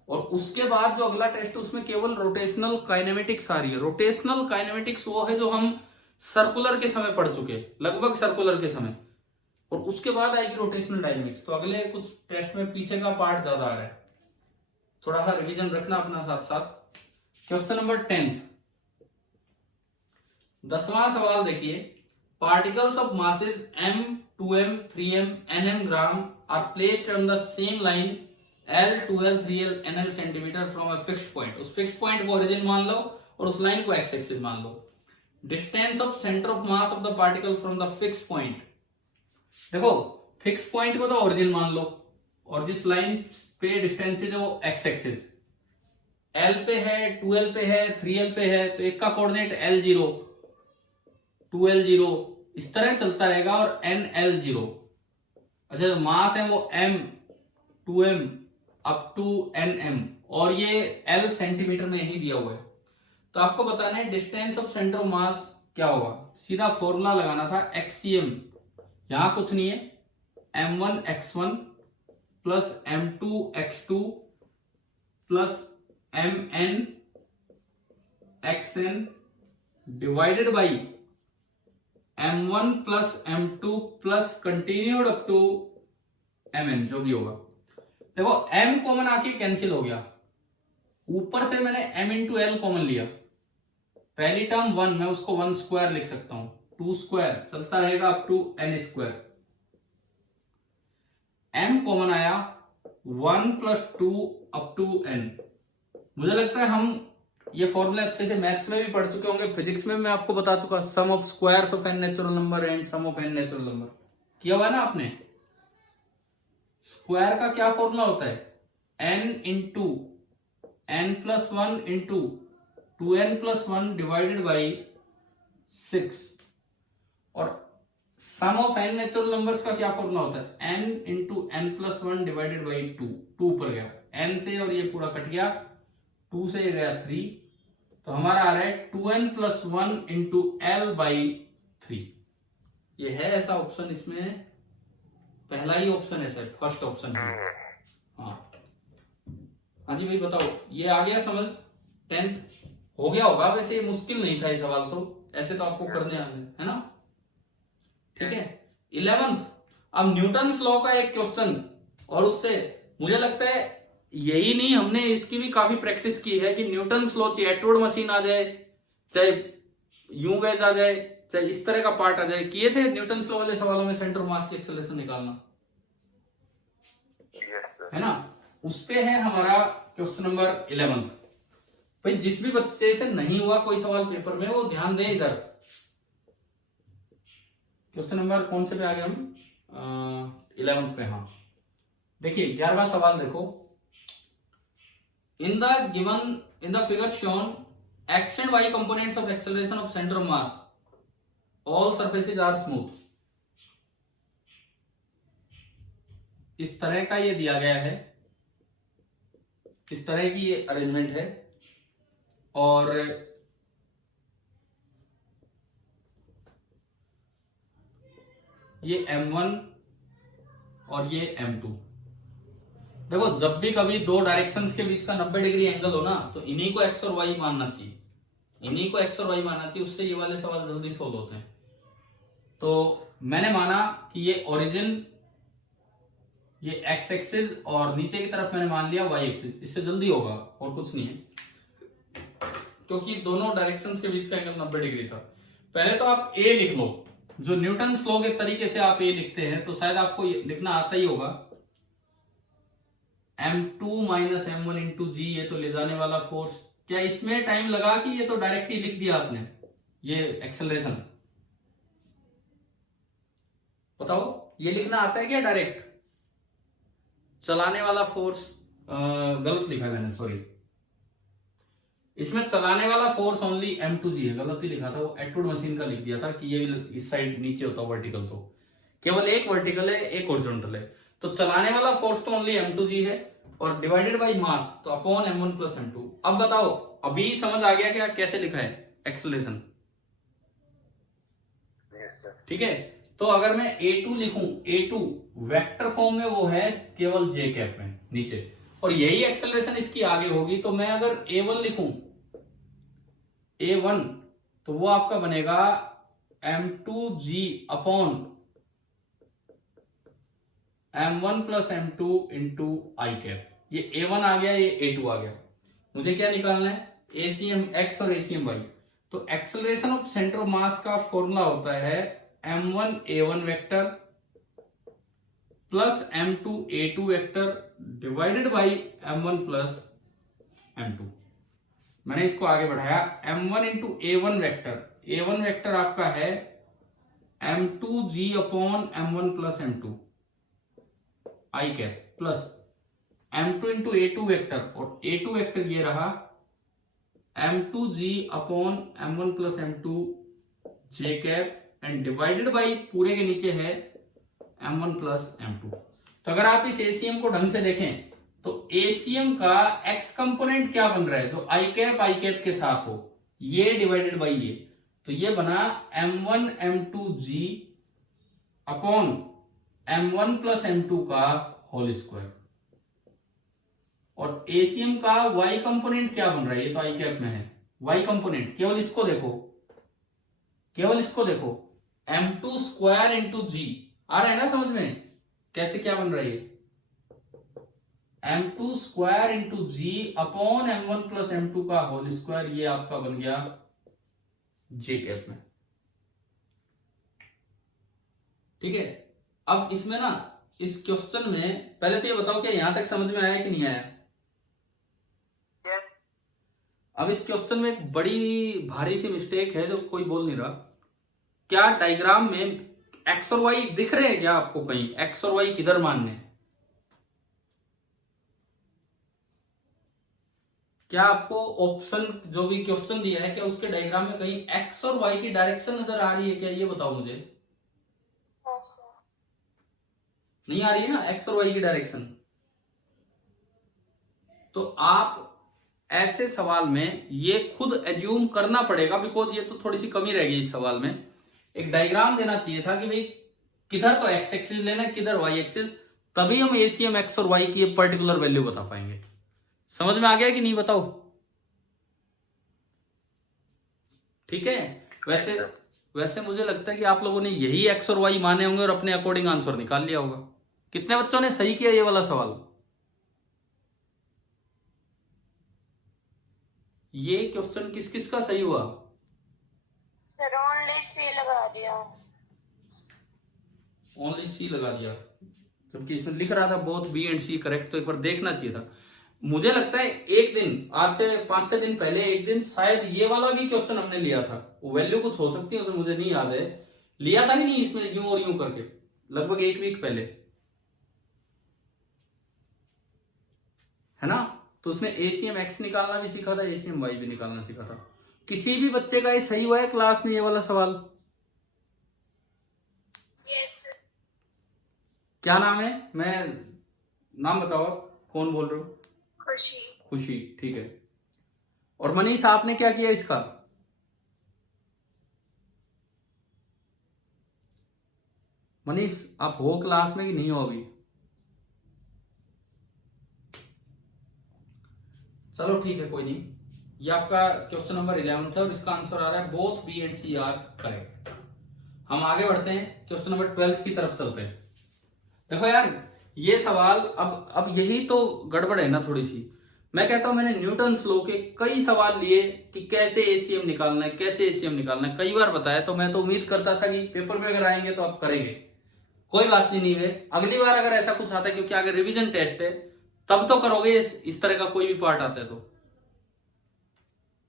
और उसके बाद जो अगला टेस्ट है उसमें केवल रोटेशनल काइनेमेटिक्स आ रही है। रोटेशनल काइनेमेटिक्स वो है जो हम सर्कुलर के समय पढ़ चुके, लगभग सर्कुलर के समय, और उसके बाद आएगी रोटेशनल डायनेमिक्स। तो अगले कुछ टेस्ट में पीछे का पार्ट ज्यादा आ रहा है, थोड़ा सा रिवीजन रखना अपना साथ साथ। क्वेश्चन नंबर 10, 10वां सवाल देखिए। Particles of masses m, 2m, 3m, nm gram are placed on the same line L, 2L, 3L, NL centimetre from a fixed point. उस फिक्स्ड पॉइंट को ओरिजिन मान लो और उस लाइन को एक्स एक्सिस मान लो। Distance of centre of mass of the particle from the fixed point. देखो फिक्स्ड पॉइंट को तो ओरिजिन मान लो, और जिस लाइन पे डिस्टेंस है वो एक्स एक्सिस, L पे है, 2L पे है, 3L पे है, तो एक का कोऑर्डिनेट L0, 2L0 इस तरह चलता रहेगा, और NL0। अच्छा, जो मास है वो m, 2m up to nm, और ये L सेंटीमीटर में ही दिया हुआ है। तो आपको बताना है डिस्टेंस ऑफ सेंटर ऑफ मास क्या होगा। सीधा फॉर्मूला लगाना था XCM, यहां कुछ नहीं है, m1 x1 plus m2 x2 plus mn xn divided by m1 plus m2 plus continued up to mn, जो भी होगा। देखो m कॉमन आके कैंसिल हो गया, ऊपर से मैंने m इंटू एल कॉमन लिया, पहली टर्म 1, मैं उसको 1 स्क्वायर लिख सकता हूं, 2 स्क्वायर चलता रहेगा up to n square. m common आया 1 + 2 अप टू n। मुझे लगता है हम ये फॉर्मूला अच्छे से मैथ्स में भी पढ़ चुके होंगे, फिजिक्स में मैं आपको बता चुका, sum of squares of n natural number and sum of n natural number किया हुआ है ना आपने। स्क्वायर का क्या फॉर्मूला होता है, n into n+1 into 2n+1 divided by 6। और सम ऑफ n नेचुरल नंबर्स का क्या फॉर्मूला होता है, n into n+1 divided by 2। 2 ऊपर गया n से और ये पूरा कट गया, 2 से गया 3, तो हमारा आ रहा है 2n+1 इंटू l/3। ये है ऐसा ऑप्शन, इसमें पहला ही ऑप्शन है सर, फर्स्ट ऑप्शन है। हाँ जी भाई बताओ, ये आ गया समझ, 10th हो गया होगा। वैसे ये मुश्किल नहीं था ये सवाल, तो ऐसे तो आपको करने आने है ना, ठीक है। 11th, अब न्यूटन्स लॉ का एक क्वेश्चन, और उससे मुझे लगता है यही नहीं, हमने इसकी भी काफी प्रैक्टिस की है कि न्यूटन्स लॉ चाहे एटवुड मशीन आ जाए, चाहे यू वेज आ जाए, चाहे इस तरह का पार्ट आ जाए, किए थे न्यूटन्स लॉ वाले सवालों में सेंटर मास की एक्सेलरेशन निकालना, है ना। उस पे है हमारा क्वेश्चन नंबर 11। भाई जिस भी बच्चे से नहीं हुआ कोई सवाल पेपर में, वो ध्यान दें इधर। क्वेश्चन नंबर कौन से पे आ गए हम, 11th पे। हाँ देखिए 11वां सवाल देखो, in the figure shown x and y components of acceleration of center of mass, all surfaces are smooth। इस तरह का ये दिया गया है, इस तरह की ये अरेंजमेंट है, और ये m1 और ये m2। देखो जब भी कभी दो डायरेक्शंस के बीच का 90 डिग्री एंगल हो ना, तो इन्हीं को x और y मानना चाहिए, इन्हीं को x और y मानना चाहिए, उससे ये वाले सवाल जल्दी सोल्व होते हैं। तो मैंने माना कि ये ओरिजिन, ये x एक्सिस, और नीचे की तरफ मैंने मान लिया y एक्सिस, इससे जल्दी होगा और कुछ नहीं है, क्योंकि दोनों डायरेक्शंस के बीच का एंगल 90 डिग्री था। पहले तो आप a लिख लो, जो न्यूटन्स लॉ के तरीके से आप a लिखते हैं, तो शायद आपको लिखना आता ही होगा, m2 - m1 इंटू जी, ये तो ले जाने वाला फोर्स। क्या इसमें टाइम लगा कि ये तो डायरेक्ट ही लिख दिया आपने, ये एक्सेलरेशन? बताओ ये लिखना आता है क्या डायरेक्ट? चलाने वाला फोर्स, गलत लिखा मैंने, सॉरी, इसमें चलाने वाला फोर्स ओनली m2g है, गलत ही लिखा था, वो एटवुड मशीन का लिख दिया था कि ये इस साइड नीचे होता वर्टिकल, तो केवल एक वर्टिकल है एक हॉरिजॉन्टल है, तो चलाने वाला फोर्स तो ओनली m2g है, और डिवाइडेड बाय मास तो अपॉन m1 + m2। अब बताओ, अभी समझ आ गया क्या कैसे लिखा है एक्सेलरेशन? ठीक है, तो अगर मैं a2 लिखूं, a2 वेक्टर फॉर्म में वो है केवल j कैप में नीचे, और यही एक्सेलरेशन इसकी आगे होगी, तो मैं अगर a1 लिखूं, a1, तो वो आपका बनेगा m2g upon m1 + m2 into आई कैप। ये a1 आ गया, ये a2 आ गया। मुझे क्या निकालना है, ACM x और ACM y। तो एक्सेलरेशन ऑफ सेंटर ऑफ मास का फॉर्मूला होता है m1 a1 vector plus m2 a2 vector divided by m1 + m2। मैंने इसको आगे बढ़ाया, m1 into a1 vector, a1 vector आपका है m2g upon m1 + m2 i cap, plus m2 into a2 vector, और a2 वेक्टर ये रहा m2g upon m1 + m2 j cap, and divided by पूरे के नीचे है m1 + m2। तो अगर आप इस ACM को ढंग से देखें, तो ACM का x कंपोनेंट क्या बन रहा है, जो आई कैप के साथ हो, ये डिवाइडेड बाई ये, तो ये बना m1 m2g upon m1 + m2 का होल स्क्वायर। और ACM का y कंपोनेंट क्या बन रहा है, ये तो आई कैप में है, y कंपोनेंट केवल इसको देखो, केवल इसको देखो, m2² इंटू जी, आ रहा है ना समझ में कैसे क्या बन रहा है, ये m2² इंटू जी अपॉन m1 + m2 का होल स्क्वायर, ये आपका बन गया जे कैप में। ठीक है, अब इसमें ना इस क्वेश्चन में पहले तो ये बताओ कि यहां तक समझ में आया कि नहीं आया। यस। अब इस क्वेश्चन में एक बड़ी भारी सी मिस्टेक है जो कोई बोल नहीं रहा। क्या डायग्राम में एक्स और वाई दिख रहे हैं क्या आपको? कहीं एक्स और वाई किधर मानने हैं? क्या आपको ऑप्शन जो भी क्वेश्चन दिया है क्या उसके डायग्राम में कहीं एक्स और वाई की डायरेक्शन नजर आ रही है क्या? ये बताओ मुझे। Yes sir. नहीं आ रही है ना एक्स और वाई की डायरेक्शन। तो आप ऐसे सवाल में ये खुद एज्यूम करना पड़ेगा, बिकॉज ये तो थोड़ी सी कमी रह गई इस सवाल में। एक डायग्राम देना चाहिए था कि भाई किधर तो एक्स एक्सिस लेना है, किधर वाई एक्सिस, तभी हम एसीएम एक्स और वाई की ये पर्टिकुलर वैल्यू बता पाएंगे। समझ में आ गया कि नहीं बताओ? ठीक है, वैसे मुझे लगता है कि आप लोगों ने यही एक्स और वाई माने होंगे और अपने अकॉर्डिंग आंसर निकाल लिया होगा। कितने बच्चों ने सही किया ये वाला सवाल? ये क्वेश्चन किस किस का सही हुआ? सर ओनली सी लगा दिया। ओनली सी लगा दिया, जबकि इसमें लिख रहा था both B and C correct. तो एक बार देखना चाहिए था। मुझे लगता है एक दिन, आज से 5-6 दिन पहले एक दिन शायद ये वाला भी क्वेश्चन हमने लिया था। वो वैल्यू कुछ हो सकती है उसमें, मुझे नहीं याद है। लिया था कि नहीं इसमें यूं और यूं करके, लगभग 1 वीक पहले, है ना? तो उसमें एसीएम एक्स निकालना भी सीखा था, एसीएम वाई भी निकालना सीखा था। किसी भी बच्चे का ये सही हुआ है क्लास में ये वाला सवाल? Yes sir. क्या नाम है? मैं नाम बताओ आप, कौन बोल रहे हो? खुशी। खुशी, ठीक है। और मनीष आपने क्या किया इसका? मनीष आप हो क्लास में कि नहीं हो अभी? चलो ठीक है, कोई नहीं। ये आपका क्वेश्चन नंबर 11 है और इसका आंसर आ रहा है both B and C are correct. हम आगे बढ़ते हैं, क्वेश्चन नंबर 12 की तरफ चलते हैं। देखो यार, ये सवाल अब यही तो गड़बड़ है ना थोड़ी सी। मैं कहता हूं मैंने न्यूटन्स लॉ के कई सवाल लिए कि कैसे एसीएम निकालना है, कैसे एसीएम निकालना है, कई बार बताया। तो मैं तो उम्मीद करता था कि पेपर में अगर आएंगे तो आप करेंगे। कोई बात नहीं है, अगली बार अगर ऐसा कुछ आता है, क्योंकि आगे रिवीजन टेस्ट है, तब तो करोगे इस तरह का कोई भी पार्ट आता है तो।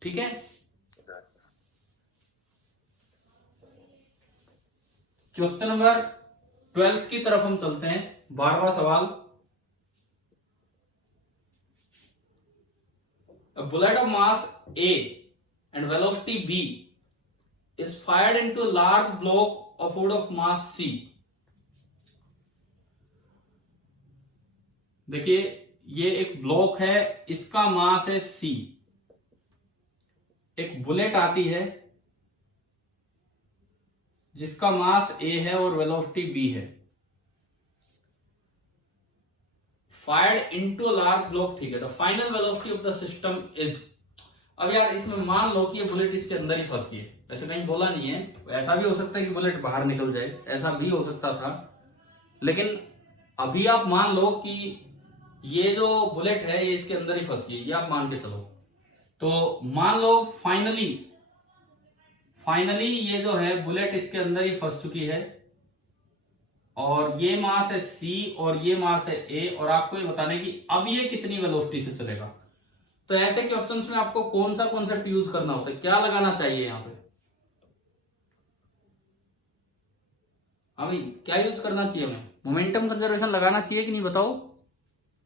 ठीक है, क्वेश्चन नंबर 12 की तरफ हम चलते हैं। 12वां सवाल। A bullet of mass A and velocity B is fired into a large block of wood of mass C. देखिए, ये एक ब्लॉक है, इसका मास है C। एक बुलेट आती है जिसका मास A है और वेलोसिटी B है। फायर्ड इनटू लार्ज ब्लॉक, ठीक है। The final velocity of the system is. अब यार इसमें मान लो कि ये बुलेट इसके अंदर ही फंस गई है, ऐसे कहीं बोला नहीं है। ऐसा भी हो सकता है कि बुलेट बाहर निकल जाए, ऐसा भी हो सकता था। लेकिन अभी आप मान लो कि ये जो बुलेट है ये इसके अंदर ही फंस गई, ये आप मान के चलो। तो मान लो फाइनली ये जो है बुलेट इसके अंदर ही फंस चुकी है, और ये मास है C और ये मास है A, और आपको ये बताना है कि अब ये कितनी वेलोसिटी से चलेगा। तो ऐसे क्वेश्चंस में आपको कौन सा कॉन्सेप्ट यूज करना होता है, क्या लगाना चाहिए यहां पे? अभी क्या यूज करना चाहिए हमें? मोमेंटम कंजर्वेशन लगाना चाहिए कि नहीं बताओ?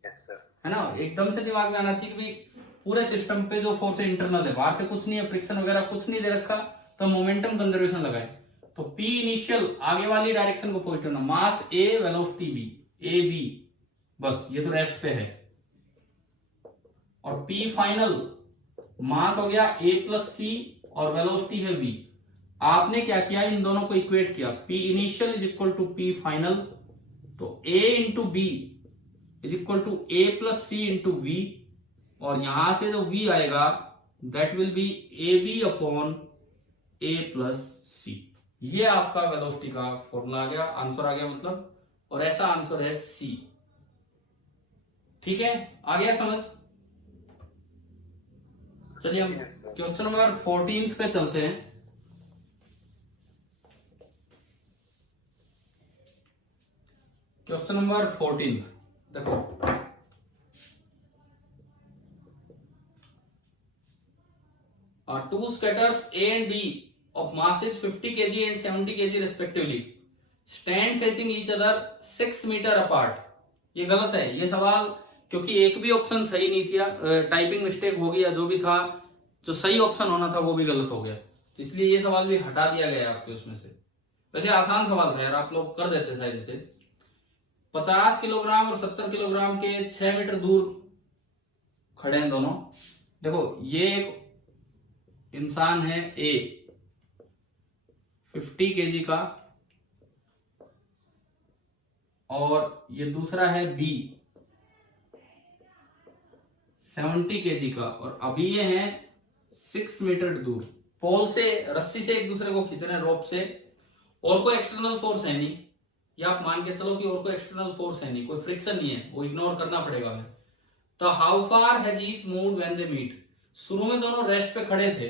Yes sir. है ना, एकदम से दिमाग में आना चाहिए कि भाई पूरे सिस्टम पे जो फोर्स है इंटरनल है, बाहर से कुछ नहीं है, फ्रिक्शन वगैरह कुछ नहीं दे रखा, तो मोमेंटम कंजर्वेशन लगाए। तो P इनिशियल आगे वाली डायरेक्शन को पॉजिटिव ना, मास A velocity B, A B, बस ये तो रेस्ट पे है। और P फाइनल मास हो गया A प्लस C और वेलोसिटी है V। आपने क्या किया, इन दोनों को इक्वेट किया, P initial is equal to P final, तो A into B is equal to A plus C into V, और यहां से जो V आएगा that will be AB upon A plus C। ये आपका वेलोसिटी का फॉर्मूला आ गया, आंसर आ गया मतलब, और ऐसा आंसर है C। ठीक है, आ गया समझ? चलिए हम क्वेश्चन नंबर 14 पे चलते हैं। क्वेश्चन नंबर 14 देखो, two skaters A and B of masses 50 kg and 70 kg respectively stand facing each other 6 meter apart। ये गलत है ये सवाल, क्योंकि एक भी ऑप्शन सही नहीं किया, टाइपिंग मिस्टेक हो गया, जो भी था, जो सही ऑप्शन होना था वो भी गलत हो गया, तो इसलिए ये सवाल भी हटा दिया गया आपके उसमें से। वैसे आसान सवाल था यार, आप लोग कर देते शायद इसे। 50 किलोग्राम और 70 किलोग्राम के 6 मीटर दूर खड़े हैं दोनों। देखो ये एक इंसान है ए 50 केजी का, और ये दूसरा है बी 70 केजी का, और अभी ये हैं 6 मीटर दूर पोल से, रस्सी से एक दूसरे को खींच रहे हैं, रोप से, और कोई एक्सटर्नल फोर्स है नहीं, या आप मान के चलो कि और कोई एक्सटर्नल फोर्स है नहीं, कोई फ्रिक्शन नहीं है, वो इग्नोर करना पड़ेगा हमें। तो how far has each moved when they meet. शुरू में दोनों रेस्ट पे खड़े थे,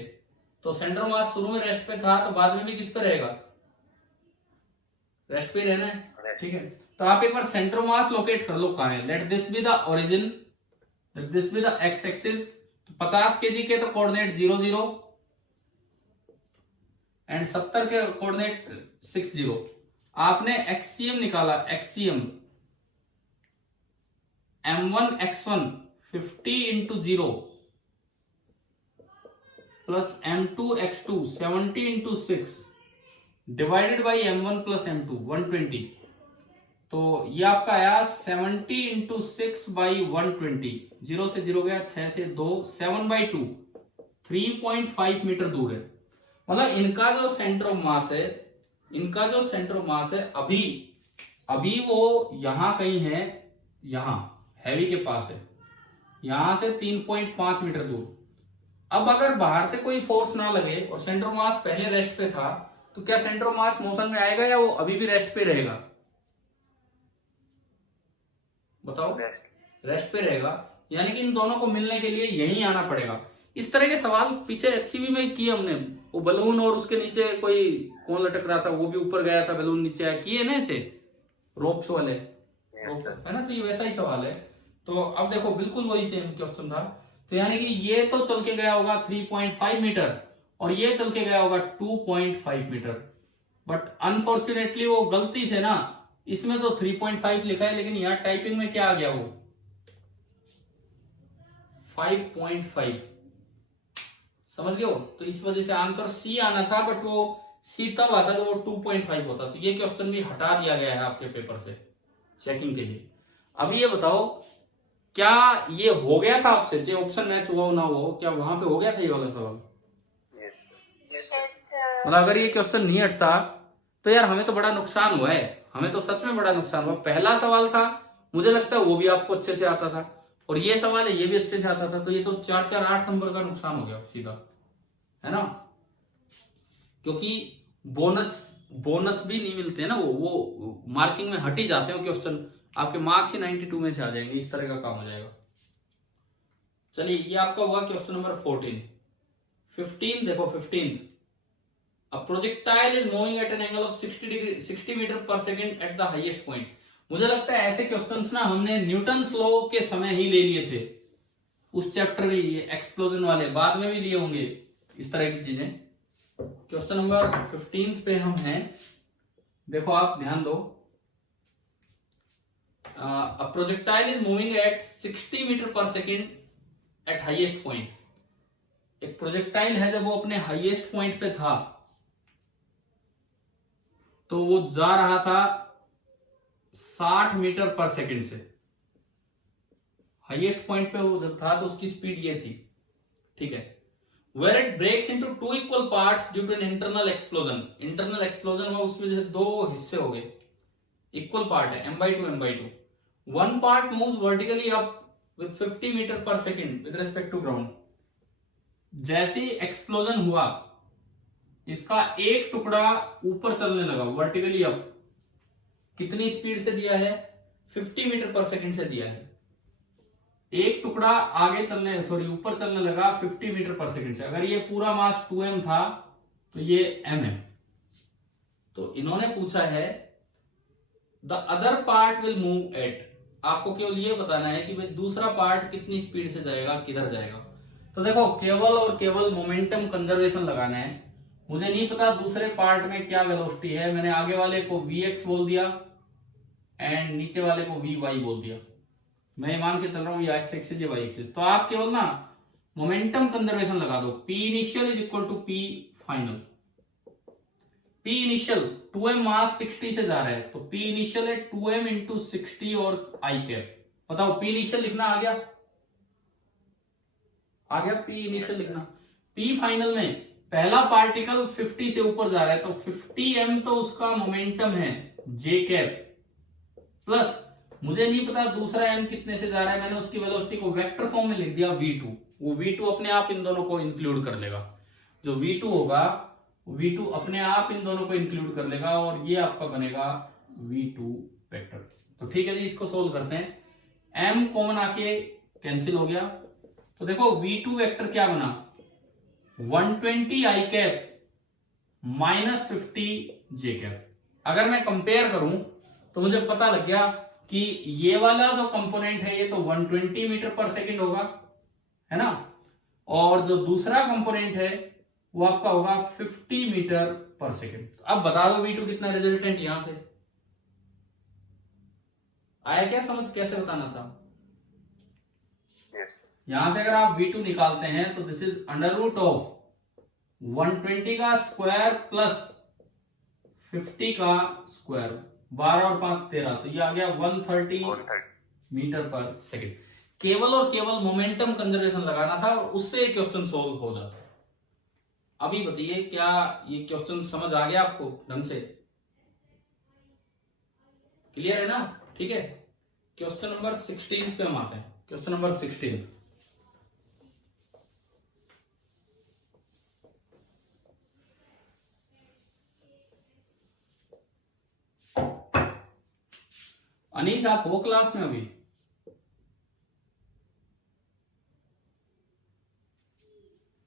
तो सेंटर मास शुरू में रेस्ट पे था, तो बाद में भी किस पे रहेगा, रेस्ट पे ही रहना है, ठीक है। तो आप एक बार सेंटर मास लोकेट कर लो कहां है। Let this be the origin, let this be the x axis. तो 50 केजी के तो कोऑर्डिनेट 0 0 एंड 70 के कोऑर्डिनेट 6 0। आपने एक्सीएम निकाला, एक्सीएम m1 x1 50 into 0 plus m2 x2 70 into 6 divided by m1 plus m2 120। तो ये आपका आया 70 इंटू 6 बाई 120। 0 से 0 गया, 6 से 2, 7 बाई 2, 3.5 मीटर दूर है। मतलब इनका जो सेंटर ऑफ मास है, इनका जो सेंटर ऑफ मास है अभी वो यहां कहीं है, यहां हैवी के पास है, यहां से 3.5 मीटर दूर। अब अगर बाहर से कोई फोर्स ना लगे और सेंटर ऑफ मास पहले रेस्ट पे था, तो क्या सेंटर ऑफ मास मोशन में आएगा या वो अभी भी रेस्ट पे रहेगा? बताओ, रेस्ट पे रहेगा, यानी कि इन दोनों को मिलने के लिए यहीं आना पड़ेगा। इस तरह के सवाल पीछे एचसीवी में किए हमने, वो बलून और उसके नीचे कोई कौन लटक रहा था, वो भी ऊपर गया था, बलून नीचे आया, किए ना ऐसे रोप्स वाले, है ना। तो ये वैसा ही सवाल है। तो अब देखो बिल्कुल वही सेम क्वेश्चन था। तो यानी कि ये तो चल के गया होगा 3.5 मीटर और ये चल के गया होगा 2.5 मीटर, बट अनफॉर्चुनेटली वो गलती से ना, इसमें तो 3.5 लिखा है, लेकिन यहाँ टाइपिंग में क्या आ गया, वो 5.5, समझ गए हो। तो इस वजह से आंसर सी आना था, बट वो सी तब आता तो वो 2.5 होता। तो ये क्वेश्चन भी हटा दिया गया है आपके पेपर से चेकिंग के लिए। अभी ये बताओ, क्या ये हो गया था आपसे, जो ऑप्शन मैच हुआ ना हो, क्या वहां पे हो गया था ये वाला सवाल? मतलब अगर ये क्वेश्चन नहीं हटता तो यार हमें तो बड़ा नुकसान हुआ है, हमें तो सच में बड़ा नुकसान हुआ। पहला सवाल था, मुझे लगता है वो भी आपको अच्छे से आता था, और ये सवाल है ये भी अच्छे से आता था, तो ये तो 4-4-8 नंबर का नुकसान हो गया सीधा, है ना। क्योंकि बोनस भी नहीं मिलते हैं ना, वो मार्किंग में हट ही जाते हैं क्वेश्चन, आपके मार्क्स ही 92 में से आ जाएंगे, इस तरह का काम हो जाएगा। चलिए ये आपका हुआ क्वेश्चन नंबर 14। 15 देखो, 15 A projectile is moving at an angle of 60 metre पर second at the highest point. मुझे लगता है ऐसे क्वेश्चंस ना हमने न्यूटन लॉ के समय ही ले लिए थे, उस चैप्टर में, ये एक्सप्लोजन वाले बाद में भी लिए होंगे इस तरह की चीजें। क्वेश्चन नंबर 15 पे हम हैं, देखो आप ध्यान दो। A projectile is moving at 60 metre पर सेकेंड एट हाईएस्ट पॉइंट। एक प्रोजेक्टाइल है, जब वो अपने हाईएस्ट पॉइंट पे था तो वो जा रहा था 60 मीटर पर सेकेंड से, हाईएस्ट पॉइंट पे वो जब था तो उसकी स्पीड ये थी, ठीक है। Where it breaks into 2 equal parts due to an internal explosion। Internal explosion हुआ, उसकी वजह से 2 हिस्से हो गए, इक्वल पार्ट है, m/2 One part moves vertically up with 50 metre पर second with respect to ground। जैसे ही एक्सप्लोजन हुआ, इसका एक टुकड़ा ऊपर चलने लगा वर्टिकली अप। कितनी स्पीड से दिया है? 50 मीटर पर सेकेंड से दिया है। एक टुकड़ा आगे चलने, ऊपर चलने लगा 50 मीटर पर सेकेंड से। अगर ये पूरा मास 2m था तो ये m है। तो इन्होंने पूछा है the other part will move at, आपको केवल ये बताना है कि भाई दूसरा पार्ट कितनी स्पीड से जाएगा, किधर जाएगा। तो देखो केवल और केवल मोमेंटम कंजर्वेशन लगाना है। मुझे नहीं पता दूसरे पार्ट में क्या वेलोसिटी है, मैंने आगे वाले को vx बोल दिया एंड नीचे वाले को vy बोल दिया। मैं मान के चल रहा हूं ये x एक्सिस ये y एक्सिस। तो आप केवल ना मोमेंटम कंजर्वेशन लगा दो, p initial is equal to p final. p initial 2m mass 60 से जा रहा है, तो p इनिशियल है 2m इंटू 60 और i कैप। बताओ p इनिशियल लिखना आ गया p इनिशियल लिखना। p फाइनल में पहला पार्टिकल 50 से ऊपर जा रहा है, तो 50m तो उसका मोमेंटम है j कैप, प्लस मुझे नहीं पता दूसरा m कितने से जा रहा है, मैंने उसकी वेलोसिटी को वेक्टर फॉर्म में लिख दिया v2। वो v2 अपने आप इन दोनों को इंक्लूड कर लेगा, जो v2 होगा v2 अपने आप इन दोनों को इंक्लूड कर लेगा और ये आपका बनेगा v2 वेक्टर। तो ठीक है जी, इसको सोल्व करते हैं। m कॉमन आके कैंसिल हो गया, तो देखो v2 वेक्टर क्या बना 120 i cap minus 50 j cap. अगर मैं कंपेयर करूं तो मुझे पता लग गया कि ये वाला जो कंपोनेंट है ये तो 120 मीटर पर सेकंड होगा, है ना, और जो दूसरा कंपोनेंट है वो आपका होगा 50 मीटर पर सेकंड। अब बता दो v2 कितना रिजल्टेंट यहां से आया, क्या समझ कैसे बताना था? यहां से अगर आप v2 निकालते हैं तो this is under root of 120 का स्क्वायर प्लस 50 का स्क्वायर, 12 और 5 13, तो ये आ गया 130 मीटर पर सेकंड। केवल और केवल मोमेंटम कंजर्वेशन लगाना था और उससे क्वेश्चन सोल्व हो जाता। अभी बताइए क्या ये क्वेश्चन समझ आ गया आपको ढंग से? क्लियर है ना? ठीक है, क्वेश्चन नंबर 16 पे हम आते हैं। क्वेश्चन नंबर 16, अनीस आप हो क्लास में अभी?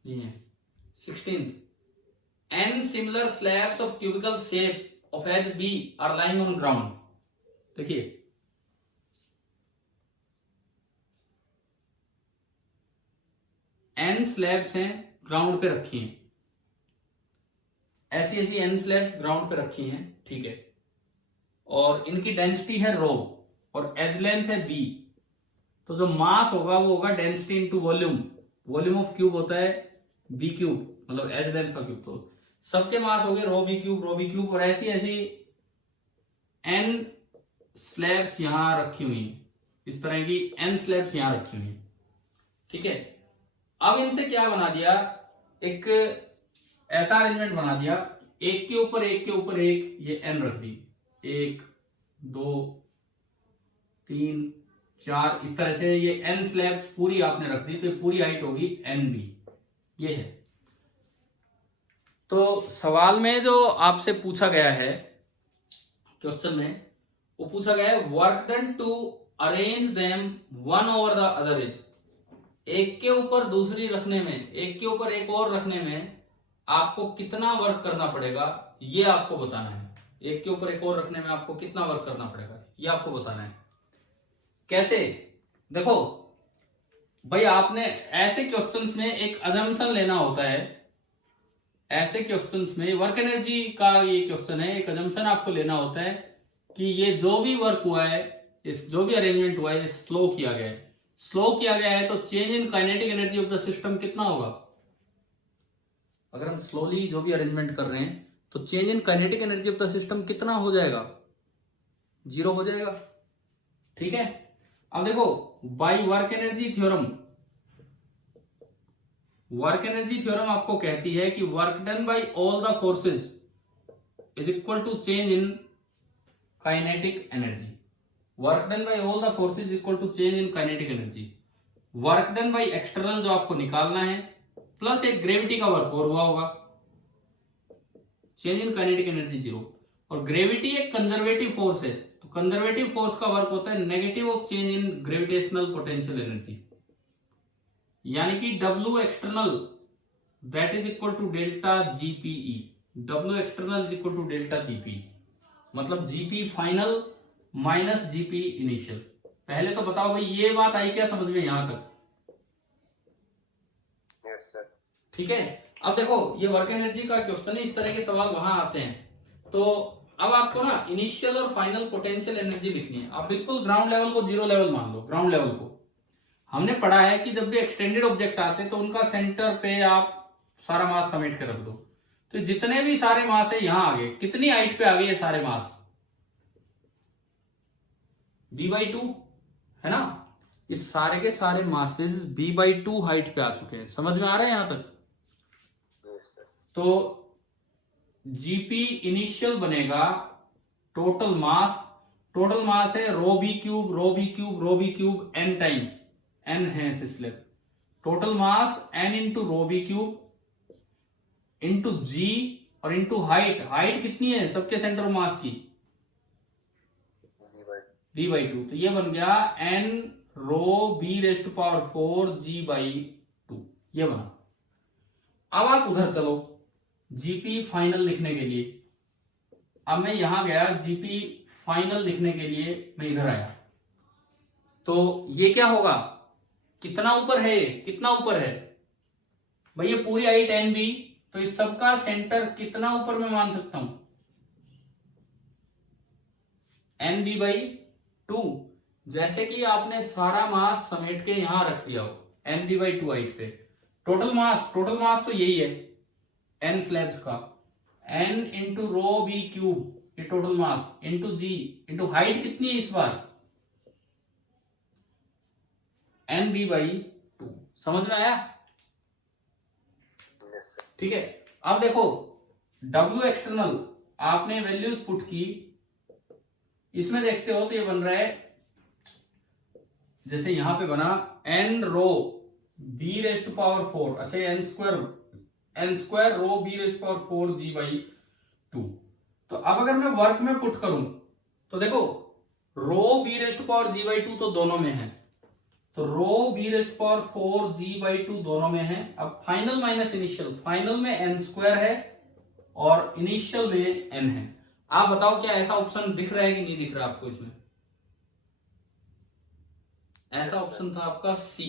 नहीं है। 16th, n similar slabs of cubical shape of edge B are lying on ground। देखिए n स्लैब्स हैं ग्राउंड पे रखी हैं, ऐसी ऐसी n स्लैब्स ग्राउंड पे रखी हैं, ठीक है, और इनकी डेंसिटी है रो और एज लेंथ है b। तो जो मास होगा वो होगा density into volume. Volume of cube होता है बी क्यूब, मतलब एज लेंथ का क्यूब। तो सबके मास हो गए रो बी क्यूब, और ऐसी ऐसी n स्लैब्स यहां रखी हुई हैं, इस तरह की n स्लैब्स यहां रखी हुई हैं, ठीक है। अब इनसे क्या बना दिया, एक ऐसा अरेंजमेंट बना दिया, एक के ऊपर एक के ऊपर एक ये n रख दी, 1 2 3 4, इस तरह से ये n स्लैब्स पूरी आपने रख दी, तो पूरी हाइट होगी nb, ये है। तो सवाल में जो आपसे पूछा गया है, क्वेश्चन में वो पूछा गया है work done to arrange them one over the other is, एक के ऊपर दूसरी रखने में, एक के ऊपर एक और रखने में आपको कितना वर्क करना पड़ेगा, ये आपको बताना है। एक के ऊपर एक और रखने में आपको कितना वर्क करना पड़ेगा, ये आपको बताना है। कैसे? देखो भाई, आपने ऐसे क्वेश्चंस में एक अजम्पशन लेना होता है। ऐसे क्वेश्चंस में वर्क एनर्जी का ये क्वेश्चन है, एक अजम्पशन आपको लेना होता है कि ये जो भी वर्क हुआ है, इस जो भी अरेंजमेंट हुआ है, ये स्लो किया गया है। स्लो किया गया है तो change in kinetic energy of the system कितना होगा? अगर हम स्लोली जो भी अरेंजमेंट कर रहे हैं तो change in kinetic energy of the system कितना हो जाएगा? 0 हो जाएगा, ठीक है। अब देखो बाय वर्क एनर्जी थ्योरम आपको कहती है कि work done by all the forces is equal to change in kinetic energy. Work done by all the forces equal to change in kinetic energy. Work done by external जो आपको निकालना है, plus एक gravity का work और हुआ होगा, change in kinetic energy 0। और ग्रेविटी एक कंजर्वेटिव फोर्स है, तो कंजर्वेटिव फोर्स का वर्क होता है negative of change in gravitational potential energy, यानी कि W external that is equal to delta GPE। W external is equal to delta GPE, मतलब GP final minus GP initial. पहले तो बताओ भाई ये बात आई क्या समझ में यहां तक? Yes sir. ठीक है, अब देखो ये वर्क एनर्जी का क्वेश्चन है, इस तरह के सवाल वहां आते हैं। तो अब आपको ना इनिशियल और फाइनल पोटेंशियल एनर्जी लिखनी है। आप बिल्कुल ग्राउंड लेवल को जीरो लेवल मान लो। ग्राउंड लेवल को हमने पढ़ा है कि जब भी एक्सटेंडेड ऑब्जेक्ट आते हैं तो उनका सेंटर पे आप सारा मास समेट के रख दो। तो जितने भी सारे मास है यहां आ गए, कितनी हाइट पे आ गए ये सारे मास? b/2 है ना। इस सारे के सारे मासेस b/2 हाइट पे आ चुके हैं। समझ में आ रहा है यहां तक? Yes sir. तो जीपी इनिशियल बनेगा टोटल मास। टोटल मास है rho b cube rho b cube rho b cube n times, n है slab. Total mass n into rho b cube into g और इंटू हाइट। हाइट कितनी है सबके centre of मास की? b/2। तो ये बन गया n रो b⁴ g/2, ये बना। अब आप उधर चलो जीपी फाइनल लिखने के लिए। अब मैं यहां गया जीपी फाइनल लिखने के लिए, मैं इधर आया तो ये क्या होगा? कितना ऊपर है? कितना ऊपर है भाई? ये पूरी हाइट एन बी, तो इस सबका सेंटर कितना ऊपर मैं मान सकता हूं? NB/2। जैसे कि आपने सारा मास समेट के यहां रख दिया हो NB/2 हाइट पे। टोटल मास तो यही है n स्लैब्स का, n into rho b cube ये total mass into g into height कितनी है इस बार? NB/2। समझ में आया? Yes sir. ठीक है, अब देखो W एक्सटर्नल आपने वैल्यूज पुट की, इसमें देखते हो तो ये बन रहा है जैसे यहां पे बना n रो b⁴। अच्छा n square rho b⁴ g/2। तो अब अगर मैं वर्क में पुट करूं तो देखो रो b⁴ g/2 तो दोनों में है, तो रो b⁴ g/2 दोनों में है। अब फाइनल माइनस इनिशियल, फाइनल में n स्क्वायर है और इनिशियल में n है। आप बताओ क्या ऐसा ऑप्शन दिख रहा है कि नहीं दिख रहा आपको? इसमें ऐसा ऑप्शन था आपका सी,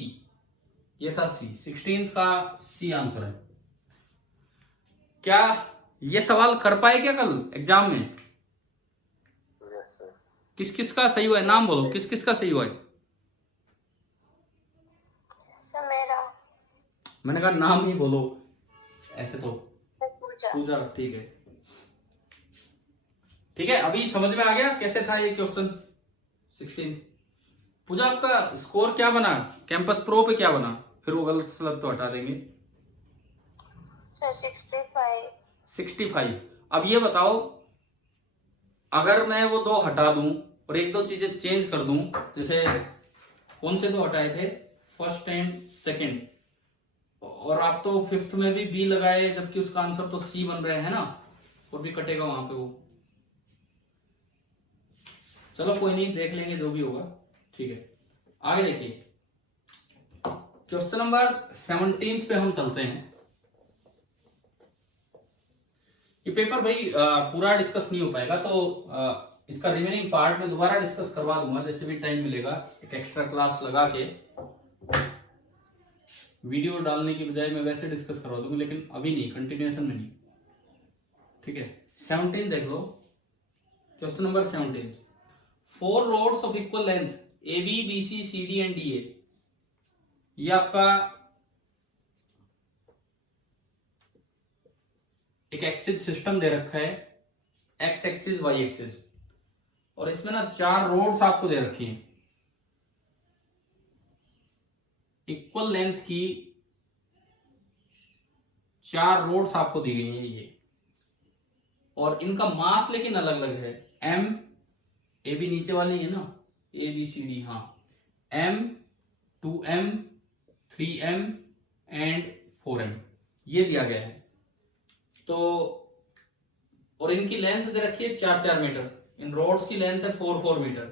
ये था सी, 16 का सी आंसर है। क्या ये सवाल कर पाए क्या कल एग्जाम में? Yes sir. किस किस का सही हुआ है? नाम बोलो, किस किस का सही हुआ है? सर मेरा मैंने कहा नाम ही बोलो, ऐसे तो पूजा। पूजा। ठीक है, ठीक है, अभी समझ में आ गया कैसे था ये क्वेश्चन 16। पूजा आपका स्कोर क्या बना कैंपस प्रो पे? क्या बना? फिर वो गलत सलत तो हटा देंगे। सर 65। 65। अब ये बताओ अगर मैं वो दो हटा दूं और एक दो चीजें चेंज कर दूं, जैसे कौन से दो हटाए थे? फर्स्ट एंड सेकंड, और आप तो फिफ्थ में भी बी लगाए जबकि उसका आंसर तो सी बन रहा है ना, और भी कटेगा वहां पे वो। चलो कोई नहीं, देख लेंगे जो भी होगा। ठीक है, आगे देखिए क्वेश्चन नंबर 17 पे हम चलते हैं। ये पेपर भाई पूरा डिस्कस नहीं हो पाएगा, तो इसका रिमेनिंग पार्ट में दोबारा डिस्कस करवा दूंगा जैसे भी टाइम मिलेगा। एक एक्स्ट्रा क्लास लगा के वीडियो डालने की बजाय मैं वैसे डिस्कस करवा दूंगा, लेकिन अभी नहीं, कंटिन्यूएशन में नहीं। ठीक है, 17 देख लो। Question number 17, 4 rods of equal length AB, BC, CD and DA। ये आपका एक एक्सिस सिस्टम दे रखा है, एक्स एक्सिस वाई एक्सिस, और इसमें ना 4 रोड्स आपको दे रखी हैं इक्वल लेंथ की। 4 रोड्स आपको दी गई हैं ये, और इनका मास लेकिन अलग अलग है। M, AB नीचे वाली है ना, ABCD, हाँ, M, 2M, 3M and 4M ये दिया गया है। तो और इनकी लेंथ दे रखी है 4-4 मीटर। इन रोड्स की लेंथ है 4-4 मीटर।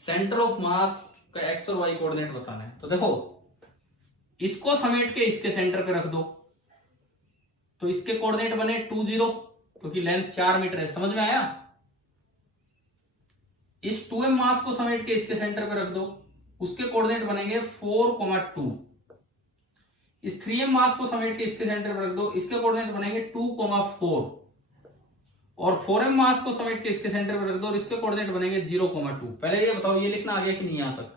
सेंटर ऑफ मास का एक्स और वाई कोऑर्डिनेट बताना है। तो देखो इसको समेट के इसके सेंटर पे रख दो, तो इसके कोऑर्डिनेट बने 2-0 क्योंकि लेंथ 4 मीटर है। समझ में आया? इस 2m मास को समेट के इसके सेंटर पे रख दो, उसके कोऑर्डिनेट बनेंगे 4,2। इस 3m मास को समेट के इसके सेंटर पे रख दो, इसके कोऑर्डिनेट बनेंगे 2,4। और 4m मास को समेट के इसके सेंटर पे रख दो और इसके कोऑर्डिनेट बनेंगे 0,2। पहले ये बताओ ये लिखना आ गया कि नहीं यहां तक?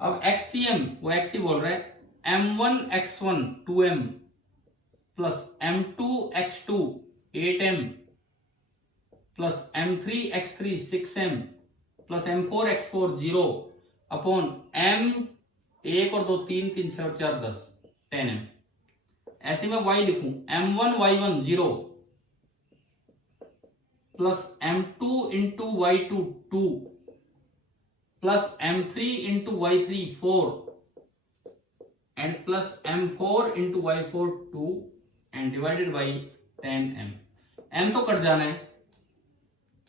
अब XCM वो XC बोल रहे हैं, M1 X1 2m plus M2 X2 8m plus M3 X3 6m plus M4 X4 0 upon M 1 और 2 3 3 6 और 4 10 10m। ऐसे में y लिखूं M1 Y1 0 plus M2 into Y2 2 plus M3 into Y3 4 and plus M4 into Y4 2 and divided by 10m। m तो cut जाना है,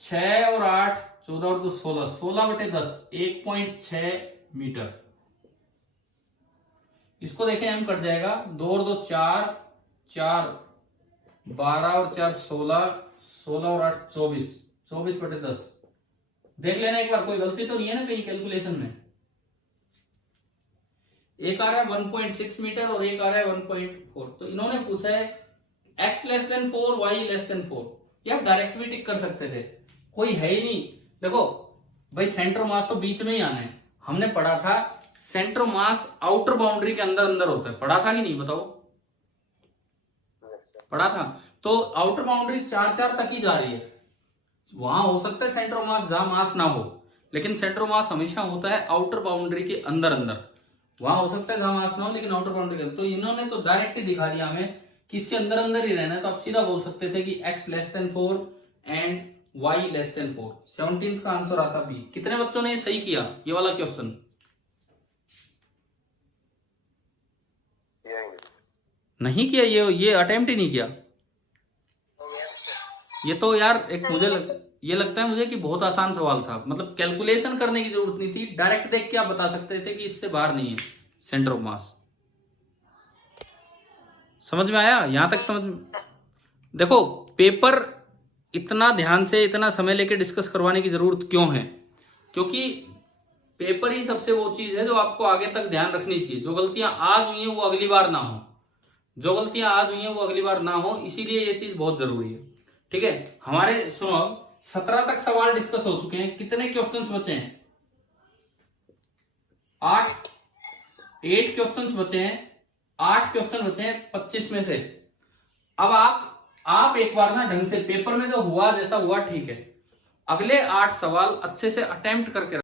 6 और 8 14 और 2 16, 16/10 1.6 मीटर। इसको देखें m कट जाएगा, 2 और 2 4, 4 12 और 4 16, 16 और 8 24, 24/10। देख लेना एक बार, कोई गलती तो नहीं है ना कहीं कैलकुलेशन में। एक आ रहा है 1.6 मीटर और एक आ रहा है 1.4। तो इन्होंने पूछा है x less than 4 y less than 4। ये आप डायरेक्ट भी टिक कर सकते थे, कोई है ही नहीं। देखो भाई सेंटर मास तो बीच में ही आना है। हमने पढ़ा था सेंटर मास आउटर बाउंड्री के अंदर अंदर होता है, पढ़ा था कि नहीं बताओ? पढ़ा था। तो आउटर बाउंड्री 4 तक ही जा रही है। वहां हो सकता है सेंटर मास जहां मास ना हो, लेकिन सेंटर मास हमेशा होता है आउटर बाउंड्री के अंदर अंदर। वहां हो सकता है जहां मास ना हो लेकिन आउटर बाउंड्री के अंदर। तो इन्होंने तो डायरेक्ट ही दिखा दिया हमें कि इसके अंदर अंदर ही रहना है। तो आप सीधा बोल सकते थे कि x less than 4 and y less than 4। 17th का आंसर आता बी। कितने बच्चों ने सही किया ये वाला क्वेश्चन? नहीं किया, ये अटेम्प्ट ही नहीं किया। ये तो यार एक ये लगता है मुझे कि बहुत आसान सवाल था। मतलब कैलकुलेशन करने की जरूरत नहीं थी, डायरेक्ट देख के आप बता सकते थे कि इससे बाहर नहीं है सेंटर ऑफ मास। समझ में आया? यहां तक समझ में? देखो पेपर इतना ध्यान से इतना समय लेके डिस्कस करवाने की जरूरत क्यों है? क्योंकि पेपर ही सबसे वो चीज है जो आपको आगे तक ध्यान रखनी चाहिए। जो गलतियां आज हुई हैं वो अगली बार ना हो, जो गलतियां आज हुई हैं वो अगली बार ना हो, इसीलिए ये चीज बहुत जरूरी है। ठीक है, हमारे सुनो 17 तक सवाल डिस्कस हो चुके हैं। कितने क्वेश्चंस बचे हैं? 8 क्वेश्चंस बचे हैं। 8 क्वेश्चन बचे हैं 25 में से। अब आप एक बार ना ढंग से पेपर में जो हुआ जैसा हुआ ठीक है, अगले 8 सवाल अच्छे से अटेम्प्ट करके